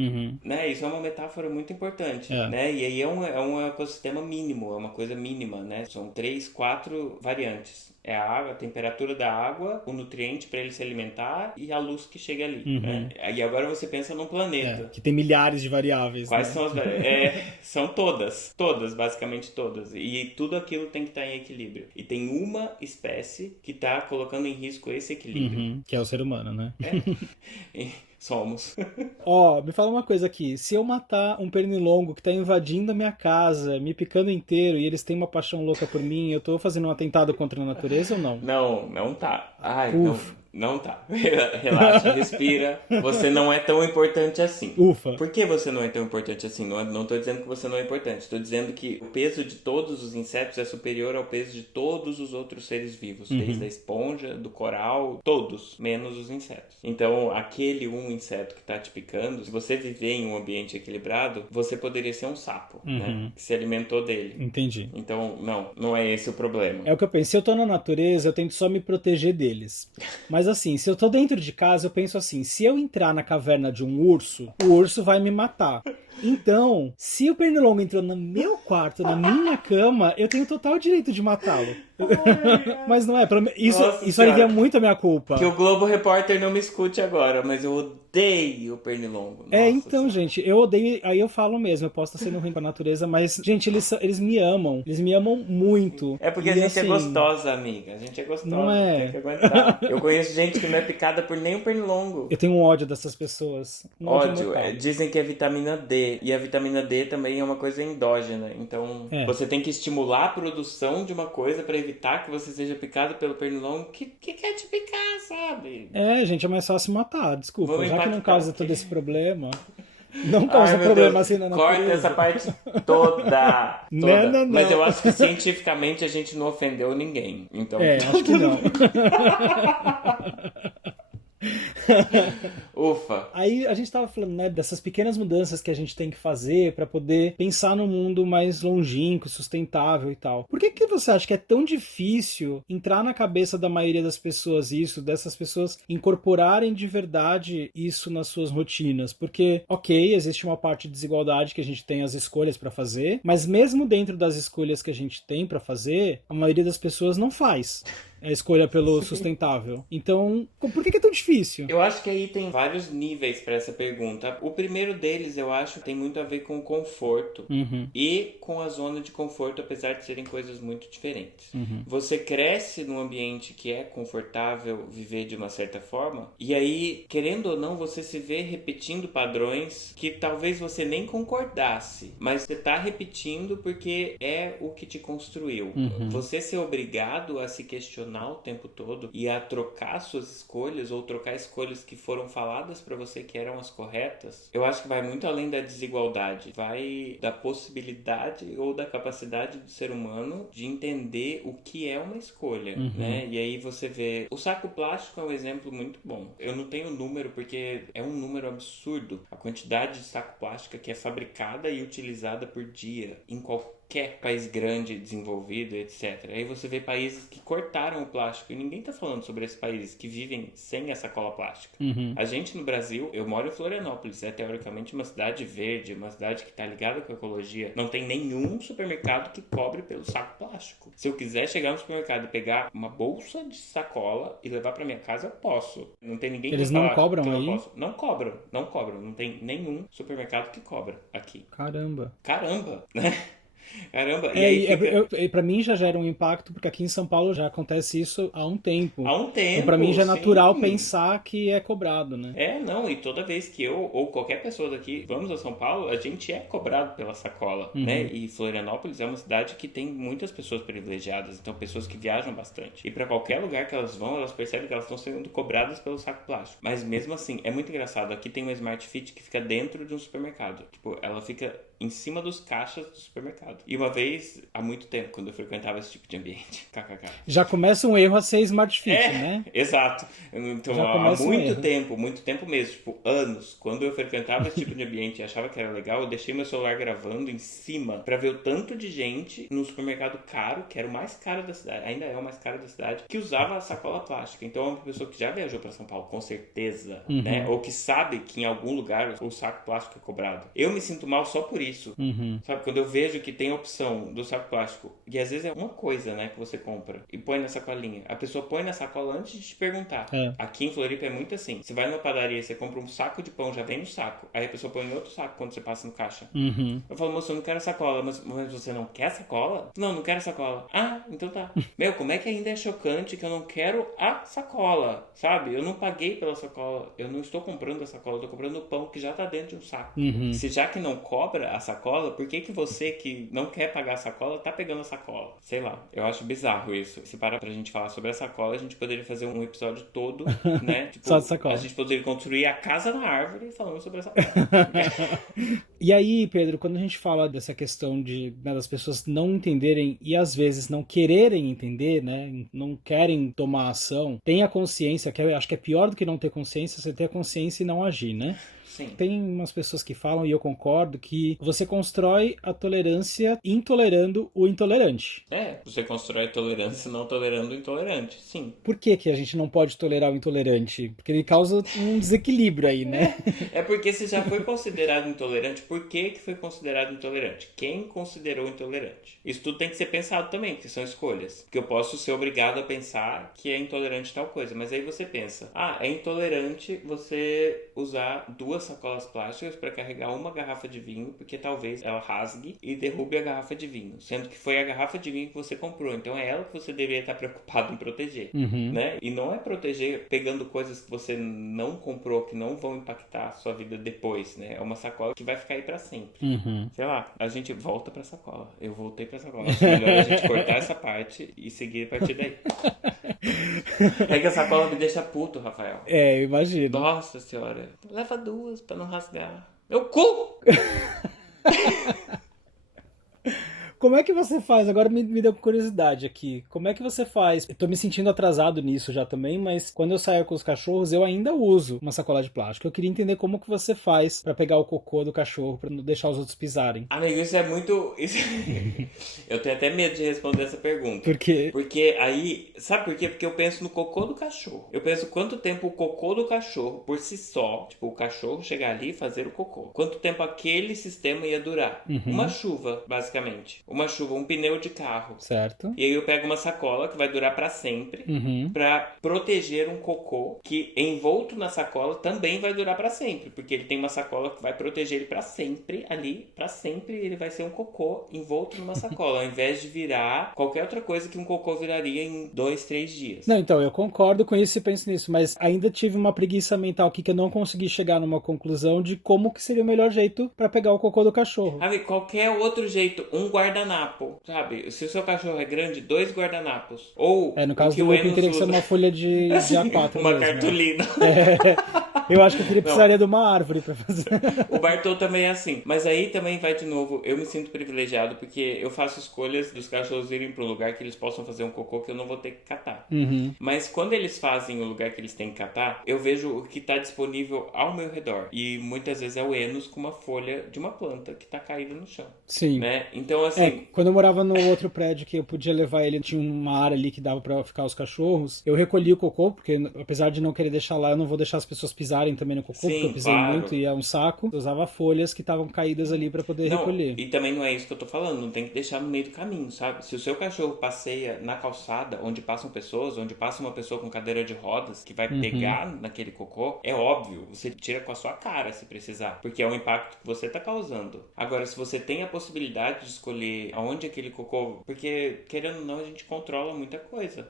Né? Isso é uma metáfora muito importante. Né? E aí é um ecossistema mínimo, é uma coisa mínima, né? São 3, 4 variantes. É a água, a temperatura da água, o nutriente para ele se alimentar e a luz que chega ali, né? E agora você pensa num planeta. Que tem milhares de variáveis, Quais né? são as são todas, basicamente todas. E tudo aquilo tem que estar em equilíbrio. E tem uma espécie que está colocando em risco esse equilíbrio. Que é o ser humano, né? Somos. Me fala uma coisa aqui. Se eu matar um pernilongo que tá invadindo a minha casa, me picando inteiro, e eles têm uma paixão louca por mim, eu tô fazendo um atentado contra a natureza ou não? Não tá. Ai, não tá. Relaxa, respira. Você não é tão importante assim. Ufa. Por que você não é tão importante assim? Não tô dizendo que você não é importante. Estou dizendo que o peso de todos os insetos é superior ao peso de todos os outros seres vivos. Desde a esponja, do coral, todos, menos os insetos. Então, aquele inseto que tá te picando, se você viver em um ambiente equilibrado, você poderia ser um sapo, né? Que se alimentou dele. Entendi. Então, não é esse o problema. É o que eu penso. Se eu tô na natureza, eu tento só me proteger deles. Mas assim, se eu tô dentro de casa, eu penso assim, se eu entrar na caverna de um urso, o urso vai me matar. Então, se o pernilongo entrou no meu quarto, na minha cama, eu tenho total direito de matá-lo. Mas não é, isso alivia muito a minha culpa. Que o Globo Repórter não me escute agora, mas eu odeio o pernilongo. Nossa, então, gente, eu odeio, aí eu falo mesmo, eu posso estar sendo ruim pra natureza, mas, gente, eles me amam muito. É porque a gente é gostosa, amiga, a gente é gostosa, não é? Tem que aguentar. Eu conheço gente que não é picada por nenhum pernilongo. Eu tenho um ódio dessas pessoas. Ódio, dizem que é vitamina D, e a vitamina D também é uma coisa endógena, então você tem que estimular a produção de uma coisa pra evitar que você seja picado pelo pernilongo que quer te picar, sabe? Gente, é mais fácil matar, desculpa. Vamos já que não causa aqui. todo esse problema, não causa problema assim na natureza. Corta essa parte toda. Não. Mas eu acho que cientificamente a gente não ofendeu ninguém. Então... acho que não. Ufa. Aí a gente tava falando, né, dessas pequenas mudanças que a gente tem que fazer para poder pensar num mundo mais longínquo, sustentável e tal. Por que você acha que é tão difícil entrar na cabeça da maioria das pessoas dessas pessoas incorporarem de verdade isso nas suas rotinas? Porque, ok, existe uma parte de desigualdade que a gente tem as escolhas para fazer, mas mesmo dentro das escolhas que a gente tem para fazer, a maioria das pessoas não faz a escolha pelo sustentável. Então, por que é tão difícil? Eu acho que aí tem vários níveis para essa pergunta. O primeiro deles, eu acho, tem muito a ver com o conforto e com a zona de conforto, apesar de serem coisas muito diferentes. Você cresce num ambiente que é confortável viver de uma certa forma, e aí, querendo ou não, você se vê repetindo padrões que talvez você nem concordasse, mas você tá repetindo porque é o que te construiu. Você ser obrigado a se questionar o tempo todo e a trocar suas escolhas ou trocar escolhas que foram faladas para você que eram as corretas, eu acho que vai muito além da desigualdade, vai da possibilidade ou da capacidade do ser humano de entender o que é uma escolha, né? E aí você vê, o saco plástico é um exemplo muito bom. Eu não tenho número porque é um número absurdo a quantidade de saco plástico que é fabricada e utilizada por dia em qualquer país grande, desenvolvido, etc. Aí você vê países que cortaram o plástico e ninguém tá falando sobre esses países que vivem sem a sacola plástica. A gente no Brasil, eu moro em Florianópolis, é teoricamente uma cidade verde, uma cidade que tá ligada com a ecologia. Não tem nenhum supermercado que cobre pelo saco plástico. Se eu quiser chegar no supermercado e pegar uma bolsa de sacola e levar pra minha casa, eu posso. Não tem ninguém Eles que não fala cobram que eu aí? posso. Não cobram. Não tem nenhum supermercado que cobra aqui. Caramba, né? Caramba, pra mim já gera um impacto, porque aqui em São Paulo já acontece isso há um tempo. Há um tempo, então pra mim já é sim. natural pensar que é cobrado, né? E toda vez que eu ou qualquer pessoa daqui vamos a São Paulo, a gente é cobrado pela sacola, né? E Florianópolis é uma cidade que tem muitas pessoas privilegiadas, então pessoas que viajam bastante. E pra qualquer lugar que elas vão, elas percebem que elas estão sendo cobradas pelo saco plástico. Mas mesmo assim, é muito engraçado. Aqui tem uma Smart Fit que fica dentro de um supermercado. Tipo, ela fica em cima dos caixas do supermercado. E uma vez, há muito tempo, quando eu frequentava esse tipo de ambiente, kkk. Já começa um erro a ser Smart Fit, né? Exato. Então, há muito tempo mesmo, tipo, anos, quando eu frequentava esse tipo de ambiente e achava que era legal, eu deixei meu celular gravando em cima pra ver o tanto de gente no supermercado caro, que era o mais caro da cidade, ainda é o mais caro da cidade, que usava a sacola plástica. Então, é uma pessoa que já viajou pra São Paulo, com certeza, né? Ou que sabe que em algum lugar o saco plástico é cobrado. Eu me sinto mal só por isso. isso. Uhum. Sabe, quando eu vejo que tem a opção do saco plástico, e às vezes é uma coisa, né, que você compra e põe na sacolinha. A pessoa põe na sacola antes de te perguntar. É. Aqui em Floripa é muito assim. Você vai numa padaria e você compra um saco de pão, já vem no saco. Aí a pessoa põe em outro saco quando você passa no caixa. Uhum. Eu falo, moço, eu não quero sacola. Mas você não quer sacola? Não, não quero sacola. Ah, então tá. Meu, como é que ainda é chocante que eu não quero a sacola, sabe? Eu não paguei pela sacola. Eu não estou comprando a sacola, eu estou comprando o pão que já tá dentro de um saco. Uhum. Se já que não cobra a sacola, por que você que não quer pagar a sacola tá pegando a sacola? Sei lá, eu acho bizarro isso. Se parar pra gente falar sobre a sacola, a gente poderia fazer um episódio todo, né? Tipo, Só de sacola. a gente poderia construir a casa na árvore falando sobre a sacola. E aí, Pedro, quando a gente fala dessa questão de, né, das pessoas não entenderem e às vezes não quererem entender, né, não querem tomar ação, tenha consciência, que eu acho que é pior do que não ter consciência, você ter a consciência e não agir, né? Sim. Tem umas pessoas que falam, e eu concordo, que você constrói a tolerância intolerando o intolerante. Você constrói tolerância não tolerando o intolerante, sim. Por que que a gente não pode tolerar o intolerante? Porque ele causa um desequilíbrio aí, né? É porque se já foi considerado intolerante, por que foi considerado intolerante? Quem considerou intolerante? Isso tudo tem que ser pensado também, porque são escolhas. Que eu posso ser obrigado a pensar que é intolerante tal coisa, mas aí você pensa, é intolerante você usar 2 sacolas plásticas para carregar uma garrafa de vinho, porque talvez ela rasgue e derrube a garrafa de vinho, sendo que foi a garrafa de vinho que você comprou, então é ela que você deveria estar preocupado em proteger, né? E não é proteger pegando coisas que você não comprou, que não vão impactar a sua vida depois, né? É uma sacola que vai ficar aí para sempre. Sei lá, a gente volta pra sacola. Eu voltei pra sacola. Acho melhor a gente cortar essa parte e seguir a partir daí. É que a sacola me deixa puto, Rafael. Eu imagino. Nossa senhora. Leva 2 pra não rasgar. Meu cu! Como é que você faz? Agora me deu curiosidade aqui. Como é que você faz? Eu tô me sentindo atrasado nisso já também, mas quando eu saio com os cachorros, eu ainda uso uma sacola de plástico. Eu queria entender como que você faz pra pegar o cocô do cachorro, pra não deixar os outros pisarem. Amigo, isso é muito... Eu tenho até medo de responder essa pergunta. Por quê? Porque aí... Sabe por quê? Porque eu penso no cocô do cachorro. Eu penso quanto tempo o cocô do cachorro, por si só, tipo, o cachorro chegar ali e fazer o cocô. Quanto tempo aquele sistema ia durar. Uma chuva, basicamente. Uma chuva, um pneu de carro. Certo. E aí eu pego uma sacola que vai durar pra sempre, pra proteger um cocô que envolto na sacola também vai durar pra sempre, porque ele tem uma sacola que vai proteger ele pra sempre ali, pra sempre ele vai ser um cocô envolto numa sacola, ao invés de virar qualquer outra coisa que um cocô viraria em 2, 3 dias. Não, então, eu concordo com isso e penso nisso, mas ainda tive uma preguiça mental aqui que eu não consegui chegar numa conclusão de como que seria o melhor jeito pra pegar o cocô do cachorro. Sabe, qualquer outro jeito, um guardanapo, sabe? Se o seu cachorro é grande, 2 guardanapos. Ou No caso o que do o Lupin Enos teria que ser usa. uma folha de A4 Uma mesmo, cartolina. Eu acho que ele precisaria de uma árvore pra fazer. O Bartô também é assim. Mas aí também vai de novo, eu me sinto privilegiado porque eu faço escolhas dos cachorros irem para um lugar que eles possam fazer um cocô que eu não vou ter que catar. Mas quando eles fazem o lugar que eles têm que catar, eu vejo o que está disponível ao meu redor. E muitas vezes é o Enos com uma folha de uma planta que está caída no chão. Sim. Né? Então, assim... Quando eu morava no outro prédio que eu podia levar ele, tinha uma área ali que dava pra ficar os cachorros, eu recolhi o cocô, porque apesar de não querer deixar lá, eu não vou deixar as pessoas pisarem também no cocô, Sim, porque eu pisei claro. muito e é um saco. Eu usava folhas que estavam caídas ali pra poder recolher. E também não é isso que eu tô falando, não tem que deixar no meio do caminho, sabe? Se o seu cachorro passeia na calçada, onde passam pessoas, onde passa uma pessoa com cadeira de rodas, que vai pegar naquele cocô, é óbvio, você tira com a sua cara se precisar, porque é um impacto que você tá causando. Agora, se você tem a possibilidade de escolher aonde aquele cocô, porque querendo ou não, a gente controla muita coisa.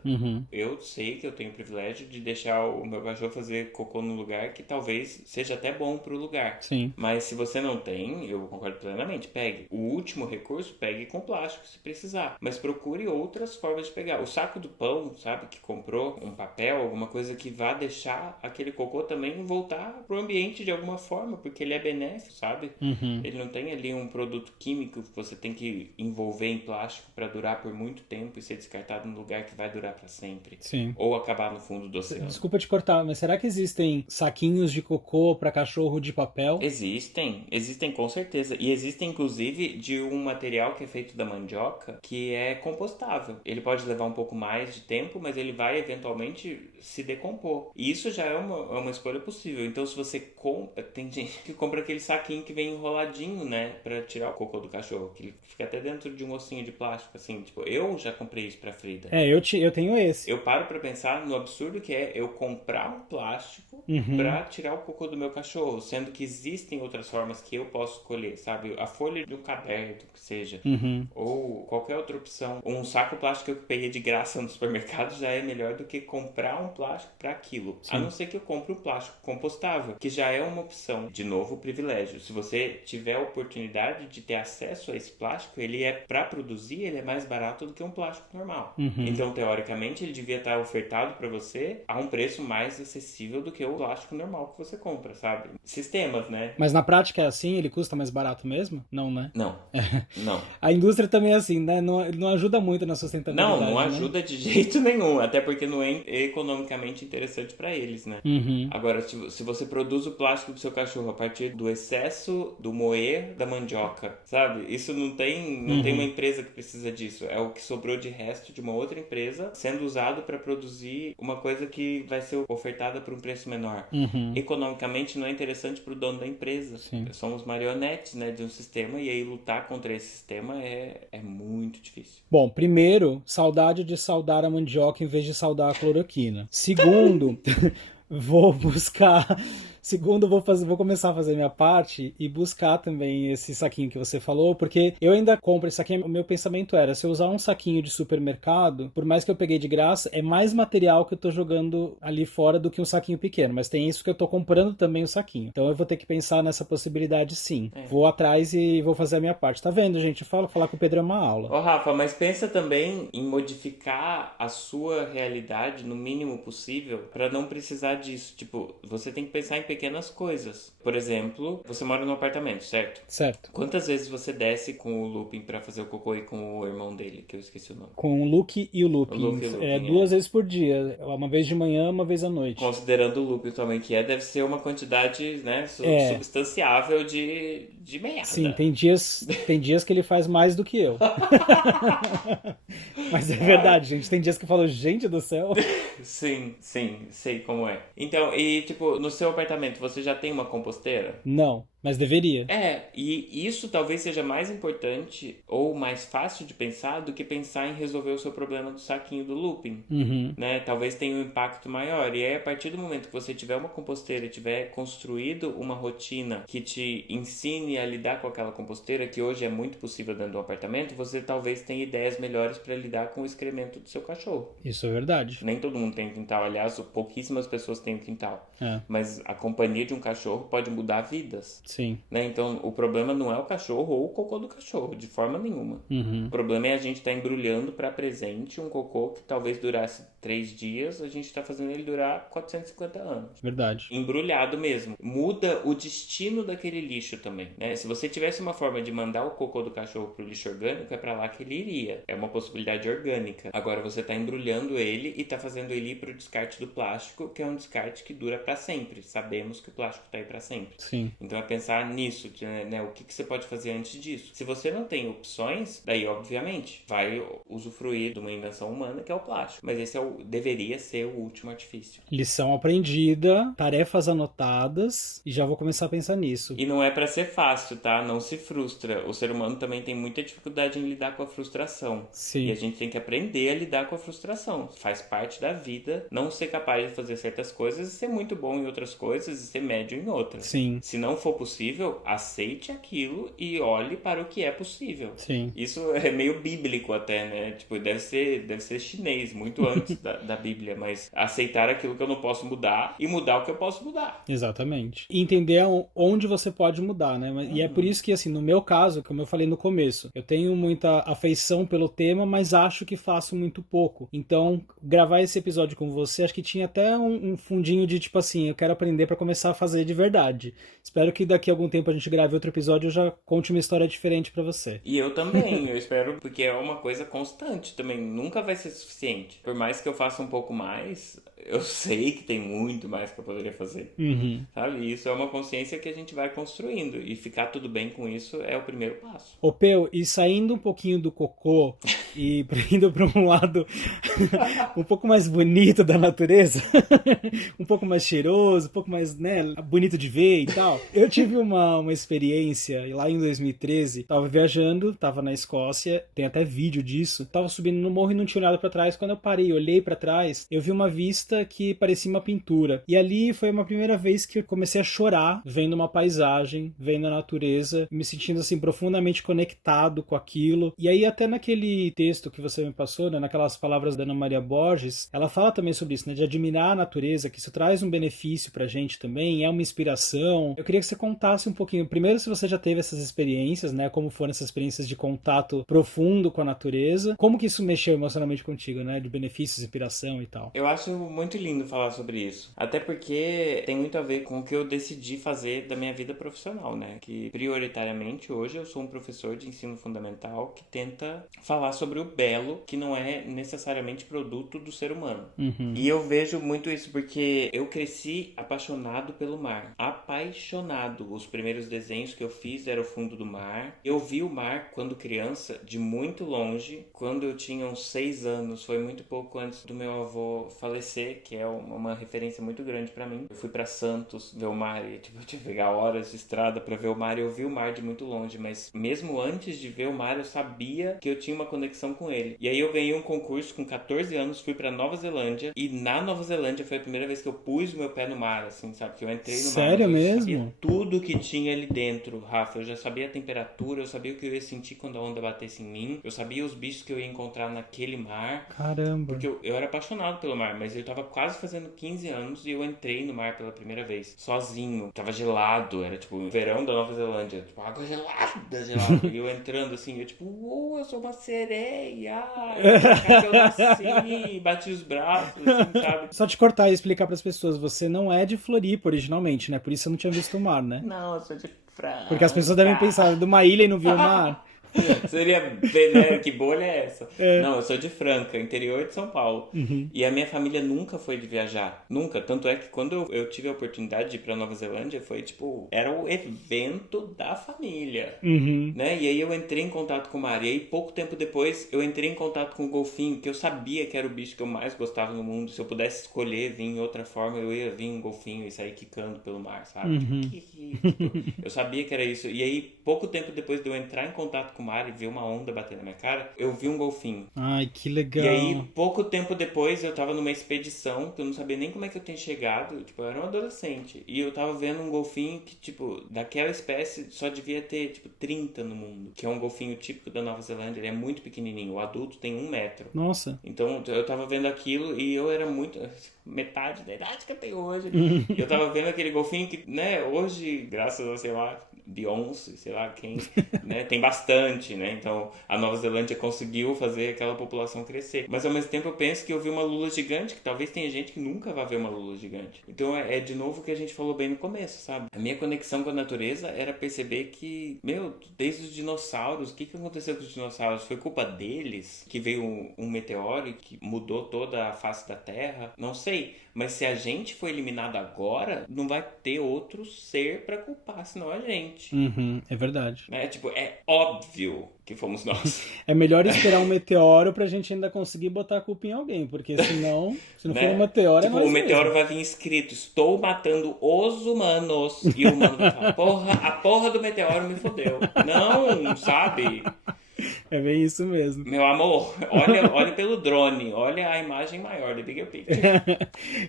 Eu sei que eu tenho o privilégio de deixar o meu cachorro fazer cocô num lugar que talvez seja até bom pro lugar. Sim. Mas se você não tem, eu concordo plenamente, pegue. O último recurso, pegue com plástico se precisar. Mas procure outras formas de pegar. O saco do pão, sabe, que comprou um papel, alguma coisa que vá deixar aquele cocô também voltar pro ambiente de alguma forma, porque ele é benéfico, sabe? Ele não tem ali um produto químico que você tem que envolver em plástico para durar por muito tempo e ser descartado num lugar que vai durar para sempre. Sim. Ou acabar no fundo do oceano. Desculpa te cortar, mas será que existem saquinhos saquinhos de cocô para cachorro de papel? Existem com certeza. E existem inclusive de um material que é feito da mandioca que é compostável. Ele pode levar um pouco mais de tempo, mas ele vai eventualmente se decompor. E isso já é uma escolha possível. Então se você compra, tem gente que compra aquele saquinho que vem enroladinho, né, para tirar o cocô do cachorro, que ele fica até dentro de um ossinho de plástico, assim, tipo, eu já comprei isso pra Frida. Eu tenho esse. Eu paro pra pensar no absurdo que é eu comprar um plástico pra tirar o cocô do meu cachorro, sendo que existem outras formas que eu posso escolher, sabe? A folha de um caderno, que seja, ou qualquer outra opção. Um saco plástico que eu peguei de graça no supermercado já é melhor do que comprar um plástico pra aquilo. Sim. A não ser que eu compre um plástico compostável, que já é uma opção. De novo, privilégio. Se você tiver a oportunidade de ter acesso a esse plástico, ele é, pra produzir, ele é mais barato do que um plástico normal. Então, teoricamente, ele devia estar ofertado pra você a um preço mais acessível do que o plástico normal que você compra, sabe? Sistemas, né? Mas na prática é assim? Ele custa mais barato mesmo? Não, né? Não. Não. A indústria também é assim, né? Não ajuda muito na sustentabilidade. Não ajuda, né? De jeito nenhum. Até porque não é economicamente interessante pra eles, né? Agora, se você produz o plástico do seu cachorro a partir do excesso do moer da mandioca, sabe? Isso não tem uma empresa que precisa disso. É o que sobrou de resto de uma outra empresa sendo usado para produzir uma coisa que vai ser ofertada por um preço menor. Economicamente não é interessante para o dono da empresa. Sim. Somos marionetes, né, de um sistema, e aí lutar contra esse sistema é muito difícil. Bom, primeiro, saudade de saudar a mandioca em vez de saudar a cloroquina. Segundo, vou começar a fazer minha parte e buscar também esse saquinho que você falou, porque eu ainda compro esse saquinho. O meu pensamento era, se eu usar um saquinho de supermercado, por mais que eu peguei de graça, é mais material que eu tô jogando ali fora do que um saquinho pequeno, mas tem isso que eu tô comprando também o saquinho. Então eu vou ter que pensar nessa possibilidade, sim. Vou atrás e vou fazer a minha parte. Tá vendo, gente? Falar com o Pedro é uma aula. Ô, Rafa, mas pensa também em modificar a sua realidade no mínimo possível para não precisar disso. Tipo, você tem que pensar em pequenas coisas. Por exemplo, você mora num apartamento, certo? Certo. Quantas vezes você desce com o Lupin pra fazer o cocô e com o irmão dele, que eu esqueci o nome? Com o Luke e o Lupin. Duas vezes por dia. Uma vez de manhã, uma vez à noite. Considerando o Lupin o tamanho que é, deve ser uma quantidade, né, substanciável de merda. Sim, tem dias que ele faz mais do que eu. Mas é verdade, gente. Tem dias que eu falo, gente do céu. Sim, sei como é. Então, e tipo, no seu apartamento, você já tem uma composteira? Não, mas deveria. E isso talvez seja mais importante ou mais fácil de pensar do que pensar em resolver o seu problema do saquinho do Lupin, né? Talvez tenha um impacto maior. E aí, a partir do momento que você tiver uma composteira e tiver construído uma rotina que te ensine a lidar com aquela composteira, que hoje é muito possível dentro do apartamento, você talvez tenha ideias melhores para lidar com o excremento do seu cachorro. Isso é verdade. Nem todo mundo tem quintal. Aliás, pouquíssimas pessoas têm quintal. Mas a companhia de um cachorro pode mudar vidas. Sim. Né? Então, o problema não é o cachorro ou o cocô do cachorro, de forma nenhuma. O problema é a gente estar embrulhando para presente um cocô que talvez durasse 3 dias, a gente está fazendo ele durar 450 anos. Verdade. Embrulhado mesmo. Muda o destino daquele lixo também, né? Se você tivesse uma forma de mandar o cocô do cachorro pro lixo orgânico, é para lá que ele iria. É uma possibilidade orgânica. Agora você está embrulhando ele e está fazendo ele ir pro descarte do plástico, que é um descarte que dura para sempre. Sabemos que o plástico está aí para sempre. Sim. Então é pensar nisso, né? O que você pode fazer antes disso. Se você não tem opções, daí obviamente vai usufruir de uma invenção humana que é o plástico. Mas esse deveria ser o último artifício. Lição aprendida, tarefas anotadas, e já vou começar a pensar nisso. E não é pra ser fácil, tá? Não se frustra. O ser humano também tem muita dificuldade em lidar com a frustração. Sim. E a gente tem que aprender a lidar com a frustração. Faz parte da vida não ser capaz de fazer certas coisas e ser muito bom em outras coisas e ser médio em outras. Sim. Se não for possível, aceite aquilo e olhe para o que é possível. Sim. Isso é meio bíblico até, né? Tipo, deve ser chinês, muito antes da Bíblia, mas aceitar aquilo que eu não posso mudar e mudar o que eu posso mudar. Exatamente. E entender onde você pode mudar, né? E é por isso que, assim, no meu caso, como eu falei no começo, eu tenho muita afeição pelo tema, mas acho que faço muito pouco. Então, gravar esse episódio com você, acho que tinha até um fundinho de, tipo assim, eu quero aprender pra começar a fazer de verdade. Espero que daqui a algum tempo a gente grave outro episódio e eu já conte uma história diferente pra você. E eu também, eu espero, porque é uma coisa constante também, nunca vai ser suficiente. Por mais que eu faça um pouco mais, eu sei que tem muito mais que eu poderia fazer. Uhum. Sabe? E isso é uma consciência que a gente vai construindo. E ficar tudo bem com isso é o primeiro passo. Ô, Peu, e saindo um pouquinho do cocô e indo para um lado um pouco mais bonito da natureza, um pouco mais cheiroso, um pouco mais, né, bonito de ver e tal. Eu tive uma experiência lá em 2013, tava viajando, tava na Escócia, tem até vídeo disso, tava subindo no morro e não tinha olhado para trás. Quando eu parei, olhei para trás, eu vi uma vista que parecia uma pintura. E ali foi uma primeira vez que eu comecei a chorar vendo uma paisagem, vendo a natureza, me sentindo assim profundamente conectado com aquilo. E aí até naquele texto que você me passou, né, naquelas palavras da Ana Maria Borges, ela fala também sobre isso, né, de admirar a natureza, que isso traz um benefício pra gente também, é uma inspiração. Eu queria que você contasse um pouquinho, primeiro se você já teve essas experiências, né, como foram essas experiências de contato profundo com a natureza, como que isso mexeu emocionalmente contigo, né, de benefícios, inspiração e tal. Eu acho muito lindo falar sobre isso. Até porque tem muito a ver com o que eu decidi fazer da minha vida profissional, né? Que prioritariamente hoje eu sou um professor de ensino fundamental que tenta falar sobre o belo, que não é necessariamente produto do ser humano. Uhum. E eu vejo muito isso porque eu cresci apaixonado pelo mar. Apaixonado. Os primeiros desenhos que eu fiz era o fundo do mar. Eu vi o mar quando criança, de muito longe. Quando eu tinha uns 6 anos, foi muito pouco antes do meu avô falecer, que é uma referência muito grande pra mim. Eu fui pra Santos ver o mar e tipo, eu tive que pegar horas de estrada pra ver o mar e eu vi o mar de muito longe, mas mesmo antes de ver o mar eu sabia que eu tinha uma conexão com ele. E aí eu ganhei um concurso com 14 anos, fui pra Nova Zelândia e na Nova Zelândia foi a primeira vez que eu pus o meu pé no mar, assim, sabe? Que eu entrei no mar. Sério mesmo? Sabia tudo que tinha ali dentro, Rafa. Eu já sabia a temperatura, eu sabia o que eu ia sentir quando a onda batesse em mim, eu sabia os bichos que eu ia encontrar naquele mar. Caramba. Porque eu era apaixonado pelo mar, mas eu tava quase fazendo 15 anos e eu entrei no mar pela primeira vez, sozinho. Tava gelado, era tipo verão da Nova Zelândia, tipo água gelada, gelada. E eu entrando assim, eu tipo, eu sou uma sereia, que eu nasci, bati os braços, assim, sabe? Só te cortar e explicar para as pessoas, você não é de Floripa originalmente, né? Por isso você não tinha visto o mar, né? Não, eu sou de Franca. Porque as pessoas devem pensar, de uma ilha e não viu o mar. Seria, né? Que bolha é essa? Não, eu sou de Franca, interior de São Paulo. Uhum. E a minha família nunca foi de viajar. Nunca. Tanto é que quando eu tive a oportunidade de ir pra Nova Zelândia, foi tipo, era o evento da família. Uhum. Né? E aí eu entrei em contato com o mar. E aí pouco tempo depois eu entrei em contato com o golfinho, que eu sabia que era o bicho que eu mais gostava no mundo. Se eu pudesse escolher vir em outra forma, eu ia vir um golfinho e sair quicando pelo mar, sabe? Uhum. Eu sabia que era isso. E aí pouco tempo depois de eu entrar em contato com o mar e ver uma onda bater na minha cara, eu vi um golfinho. Ai, que legal. E aí, pouco tempo depois, eu tava numa expedição, que eu não sabia nem como é que eu tinha chegado, tipo, eu era um adolescente. E eu tava vendo um golfinho que, tipo, daquela espécie só devia ter, tipo, 30 no mundo. Que é um golfinho típico da Nova Zelândia, ele é muito pequenininho, o adulto tem 1 metro. Nossa. Então, eu tava vendo aquilo e eu era muito... metade da idade que eu tenho hoje. E eu tava vendo aquele golfinho que, né, hoje, graças a, sei lá, Beyoncé, sei lá quem, né, tem bastante, né? Então, a Nova Zelândia conseguiu fazer aquela população crescer. Mas, ao mesmo tempo, eu penso que eu vi uma lula gigante, que talvez tenha gente que nunca vai ver uma lula gigante. Então, é de novo o que a gente falou bem no começo, sabe? A minha conexão com a natureza era perceber que, meu, desde os dinossauros, o que aconteceu com os dinossauros? Foi culpa deles? Que veio um meteoro e que mudou toda a face da Terra? Não sei. Mas se a gente for eliminado agora, não vai ter outro ser pra culpar, senão a gente. Uhum, é verdade. Né? Tipo, é óbvio que fomos nós. É melhor esperar um meteoro pra gente ainda conseguir botar a culpa em alguém, porque senão, se não Né? for um meteoro, tipo, é nós o meteoro mesmo. vai vir escrito: estou matando os humanos. E o humano vai falar: porra, a porra do meteoro me fodeu. Não, sabe? É bem isso mesmo. Meu amor, olha pelo drone, olha a imagem maior do Bigger Picture.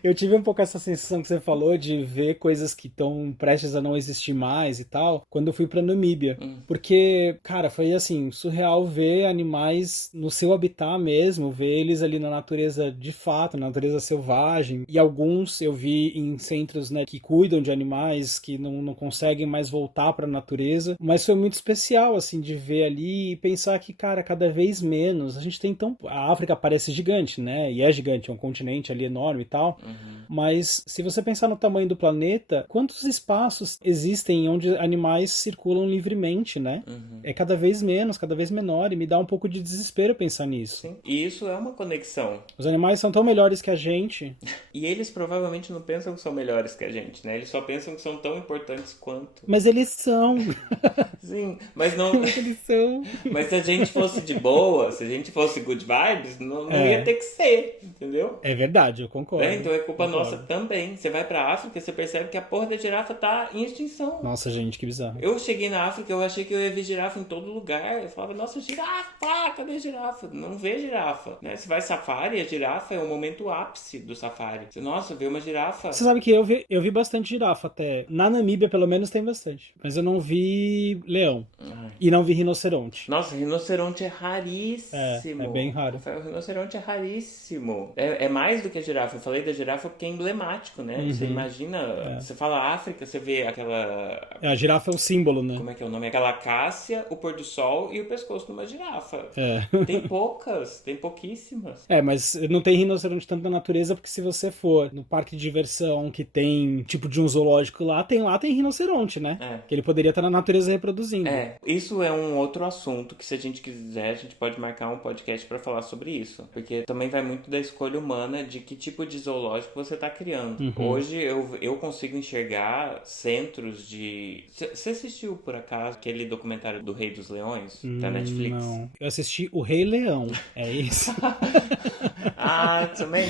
Eu tive um pouco essa sensação que você falou de ver coisas que estão prestes a não existir mais e tal, quando eu fui pra Namíbia. Porque, cara, foi assim, surreal ver animais no seu habitat mesmo, ver eles ali na natureza de fato, na natureza selvagem. E alguns eu vi em centros, né, que cuidam de animais, que não conseguem mais voltar pra natureza. Mas foi muito especial, assim, de ver ali e pensar que, que, cara, cada vez menos, a gente tem tão... A África parece gigante, né? E é gigante, é um continente ali enorme e tal. Mas se você pensar no tamanho do planeta, quantos espaços existem onde animais circulam livremente, né? É cada vez menos, cada vez menor, e me dá um pouco de desespero pensar nisso. Sim. E isso é uma conexão. Os animais são tão melhores que a gente. E eles provavelmente não pensam que são melhores que a gente, né? Eles só pensam que são tão importantes quanto. Mas eles são. Sim, mas não. Mas eles são. Mas se a gente fosse de boa, se a gente fosse good vibes, não ia ter que ser, entendeu? É verdade, eu concordo. Então é culpa nossa também. Você vai pra África, você percebe que a porra da girafa tá em extinção. Nossa, gente, que bizarro. Eu cheguei na África, eu achei que eu ia ver girafa em todo lugar. Eu falava, nossa, girafa, cadê a girafa? Não vê girafa, né? Você vai safari, a girafa é o momento ápice do safari. Você, nossa, vê uma girafa. Você sabe que eu vi bastante girafa até. Na Namíbia, pelo menos, tem bastante. Mas eu não vi leão. E não vi rinoceronte. Nossa, rinoceronte é raríssimo. É bem raro. O rinoceronte é raríssimo. É mais do que a girafa. Eu falei da girafa porque é emblemático, né? Você imagina, você fala África, você vê aquela... A girafa é o símbolo, né? Como é que é o nome? Aquela acácia, o pôr do sol e o pescoço de uma girafa. Tem poucas, tem pouquíssimas. Mas não tem rinoceronte tanto na natureza, porque se você for no parque de diversão que tem tipo de um zoológico lá tem rinoceronte, né? Que ele poderia estar na natureza reproduzindo. Isso é um outro assunto que, se a gente quiser, a gente pode marcar um podcast pra falar sobre isso. Porque também vai muito da escolha humana de que tipo de zoológico você tá criando. Hoje eu consigo enxergar centros de... Você assistiu, por acaso, aquele documentário do Rei dos Leões, da Netflix? Não. Eu assisti O Rei Leão. É isso? Também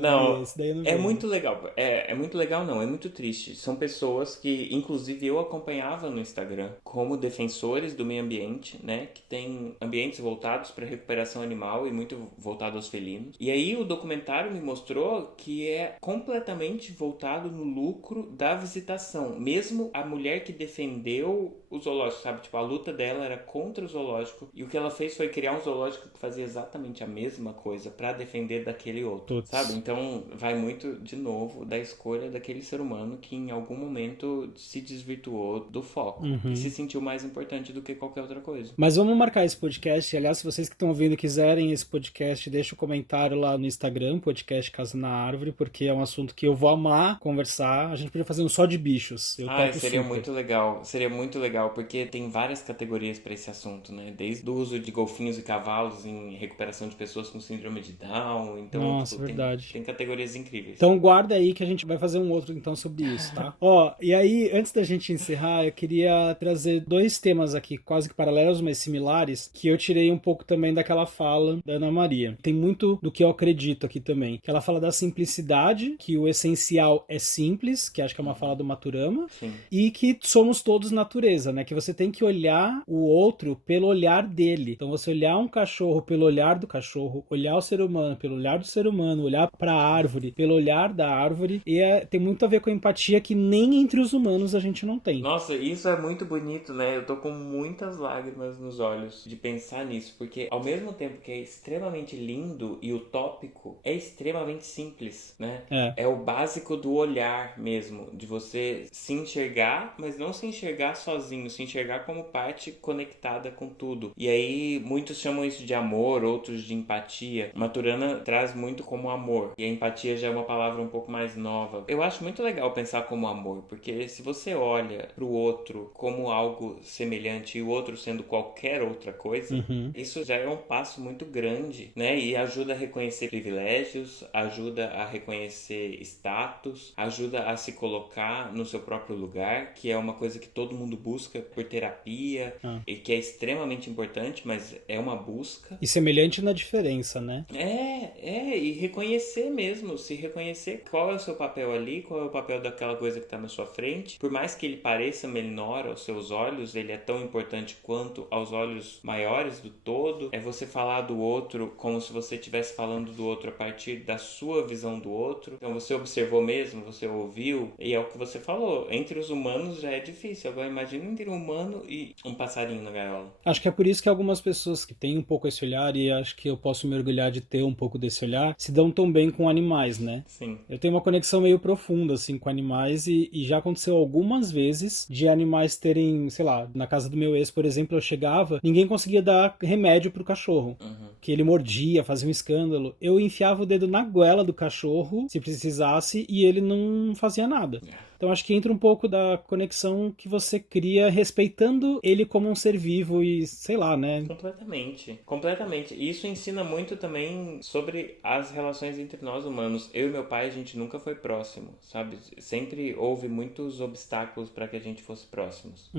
não. Esse daí eu não vi. É muito legal. É muito legal, não. É muito triste. São pessoas que, inclusive, eu acompanhava no Instagram como defensores do meio ambiente, né? Que tem ambientes voltados para recuperação animal e muito voltado aos felinos. E aí o documentário me mostrou que é completamente voltado no lucro da visitação. Mesmo a mulher que defendeu o zoológico, sabe? Tipo, a luta dela era contra o zoológico e o que ela fez foi criar um zoológico que fazia exatamente a mesma coisa para defender daquele outro, sabe? Então vai muito, de novo, da escolha daquele ser humano que em algum momento se desvirtuou do foco e se sentiu mais importante do que qualquer outra coisa. Mas vamos marcar esse podcast. Aliás, se vocês que estão ouvindo quiserem esse podcast, deixa um comentário lá no Instagram, podcast Casa na Árvore, porque é um assunto que eu vou amar conversar. A gente podia fazer um só de bichos. Seria muito legal. Seria muito legal, porque tem várias categorias para esse assunto, né? Desde o uso de golfinhos e cavalos em recuperação de pessoas com síndrome de Down. Então, nossa, verdade. Tem categorias incríveis. Então guarda aí que a gente vai fazer um outro então sobre isso, tá? E aí, antes da gente encerrar, eu queria trazer dois temas aqui, quase que paralelos, mas similares, que eu tirei um pouco também daquela fala da Ana Maria. Tem muito do que eu acredito aqui também. Que ela fala da simplicidade, que o essencial é simples, que acho que é uma fala do Maturama. Sim. E que somos todos natureza, né? Que você tem que olhar o outro pelo olhar dele. Então você olhar um cachorro pelo olhar do cachorro, olhar o ser humano pelo olhar do ser humano, olhar para a árvore pelo olhar da árvore, e tem muito a ver com a empatia que nem entre os humanos a gente não tem. Nossa, isso é muito bonito, né? Eu tô com muitas lágrimas nos olhos de pensar nisso, porque ao mesmo tempo que é extremamente lindo e utópico, é extremamente simples, né? É o básico do olhar mesmo, de você se enxergar, mas não se enxergar sozinho, se enxergar como parte conectada com tudo. E aí muitos chamam isso de amor, outros de empatia. Maturana traz muito como amor, e a empatia já é uma palavra um pouco mais nova. Eu acho muito legal pensar como amor, porque se você olha pro outro como algo semelhante e o outro sendo qualquer outra coisa, isso já é um passo muito grande, né? E ajuda a reconhecer privilégios, ajuda a reconhecer status, ajuda a se colocar no seu próprio lugar, que é uma coisa que todo mundo busca por terapia e que é extremamente importante, mas é uma busca. E semelhante na diferença, né? E reconhecer mesmo, se reconhecer qual é o seu papel ali, qual é o papel daquela coisa que está na sua frente. Por mais que ele pareça menor aos seus olhos, ele é tão importante quanto aos olhos maiores do todo. É você falar do outro como se você estivesse falando do outro a partir da sua visão do outro. Então você observou mesmo, você ouviu, e é o que você falou. Entre os humanos já é difícil. Agora imagina entre um humano e um passarinho na gaiola. Acho que é por isso que algumas pessoas que têm um pouco esse olhar, e acho que que eu posso me orgulhar de ter um pouco desse olhar, se dão tão bem com animais, né? Sim. Eu tenho uma conexão meio profunda, assim, com animais e já aconteceu algumas vezes de animais terem, sei lá, na casa do meu ex, por exemplo, eu chegava, ninguém conseguia dar remédio pro cachorro. Que ele mordia, fazia um escândalo. Eu enfiava o dedo na goela do cachorro, se precisasse, e ele não fazia nada. Então acho que entra um pouco da conexão que você cria respeitando ele como um ser vivo e, sei lá, né? Completamente. Completamente. E isso ensina muito também sobre as relações entre nós humanos. Eu e meu pai, a gente nunca foi próximo, sabe? Sempre houve muitos obstáculos para que a gente fosse próximos.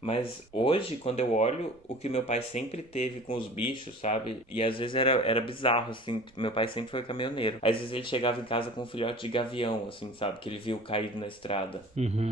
Mas hoje, quando eu olho o que meu pai sempre teve com os bichos, sabe? E às vezes era bizarro, assim. Meu pai sempre foi caminhoneiro. Às vezes ele chegava em casa com um filhote de gavião, assim, sabe? Que ele viu caído na estrada.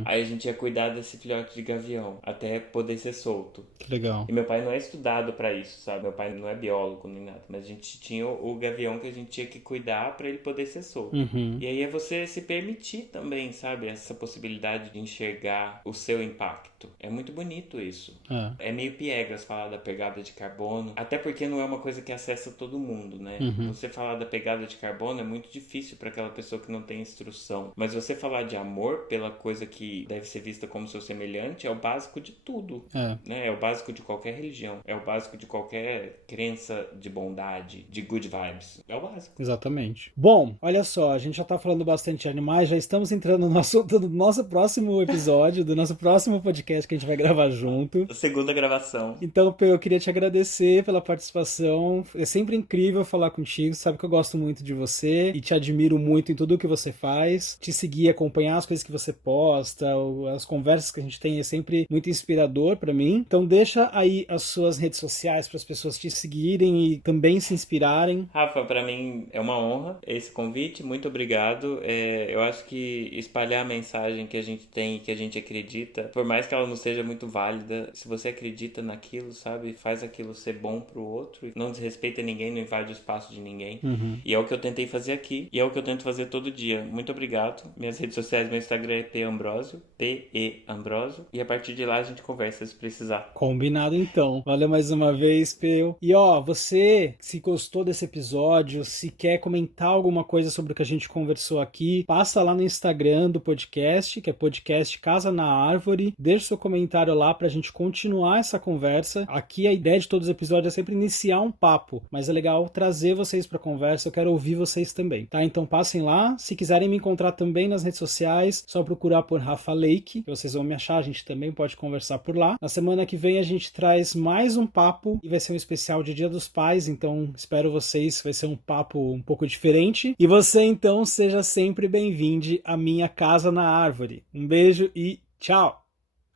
Aí a gente ia cuidar desse filhote de gavião até poder ser solto. Que legal. E meu pai não é estudado pra isso, sabe? Meu pai não é biólogo nem nada, mas a gente tinha o gavião que a gente tinha que cuidar pra ele poder ser solto. E aí é você se permitir também, sabe? Essa possibilidade de enxergar o seu impacto. É muito bonito isso. É meio piegas falar da pegada de carbono, até porque não é uma coisa que acessa todo mundo, né? Você falar da pegada de carbono é muito difícil pra aquela pessoa que não tem instrução. Mas você falar de amor pela coisa que deve ser vista como seu semelhante é o básico de tudo. Né? É o básico de qualquer religião. É o básico de qualquer crença de bondade, de good vibes. É o básico. Exatamente. Bom, olha só, a gente já tá falando bastante de animais, já estamos entrando no assunto do nosso próximo episódio, do nosso próximo podcast que a gente vai gravar junto. A segunda gravação. Então, Pê, eu queria te agradecer pela participação. É sempre incrível falar contigo, sabe que eu gosto muito de você e te admiro muito em tudo o que você faz. Te seguir, acompanhar as coisas que você posta, as conversas que a gente tem é sempre muito inspirador pra mim. Então deixa aí as suas redes sociais para as pessoas te seguirem e também se inspirarem. Rafa, pra mim é uma honra esse convite, muito obrigado. Eu acho que espalhar a mensagem que a gente tem e que a gente acredita, por mais que ela não seja muito válida, se você acredita naquilo, sabe, faz aquilo ser bom pro outro, não desrespeita ninguém, não invade o espaço de ninguém. E é o que eu tentei fazer aqui e é o que eu tento fazer todo dia. Muito obrigado. Minhas redes sociais, meu Instagram é P.Ambrosio, P.E. Ambrosio, e a partir de lá a gente conversa se precisar. Combinado então. Valeu mais uma vez, Peu. E ó, você, se gostou desse episódio, se quer comentar alguma coisa sobre o que a gente conversou aqui, passa lá no Instagram do podcast, que é podcast Casa na Árvore, deixa seu comentário lá pra gente continuar essa conversa. Aqui a ideia de todos os episódios é sempre iniciar um papo, mas é legal trazer vocês pra conversa, eu quero ouvir vocês também, tá? Então passem lá, se quiserem me encontrar também nas redes sociais, só procurar por Rafa Lake, que vocês vão me achar, a gente também pode conversar por lá. Na semana que vem a gente traz mais um papo e vai ser um especial de Dia dos Pais, então espero vocês, vai ser um papo um pouco diferente. E você então seja sempre bem-vindo à minha Casa na Árvore. Um beijo e tchau!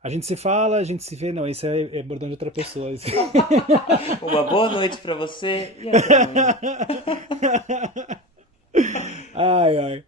A gente se fala, a gente se vê. Não, esse é bordão de outra pessoa. Uma boa noite pra você e até amanhã. Ai, ai.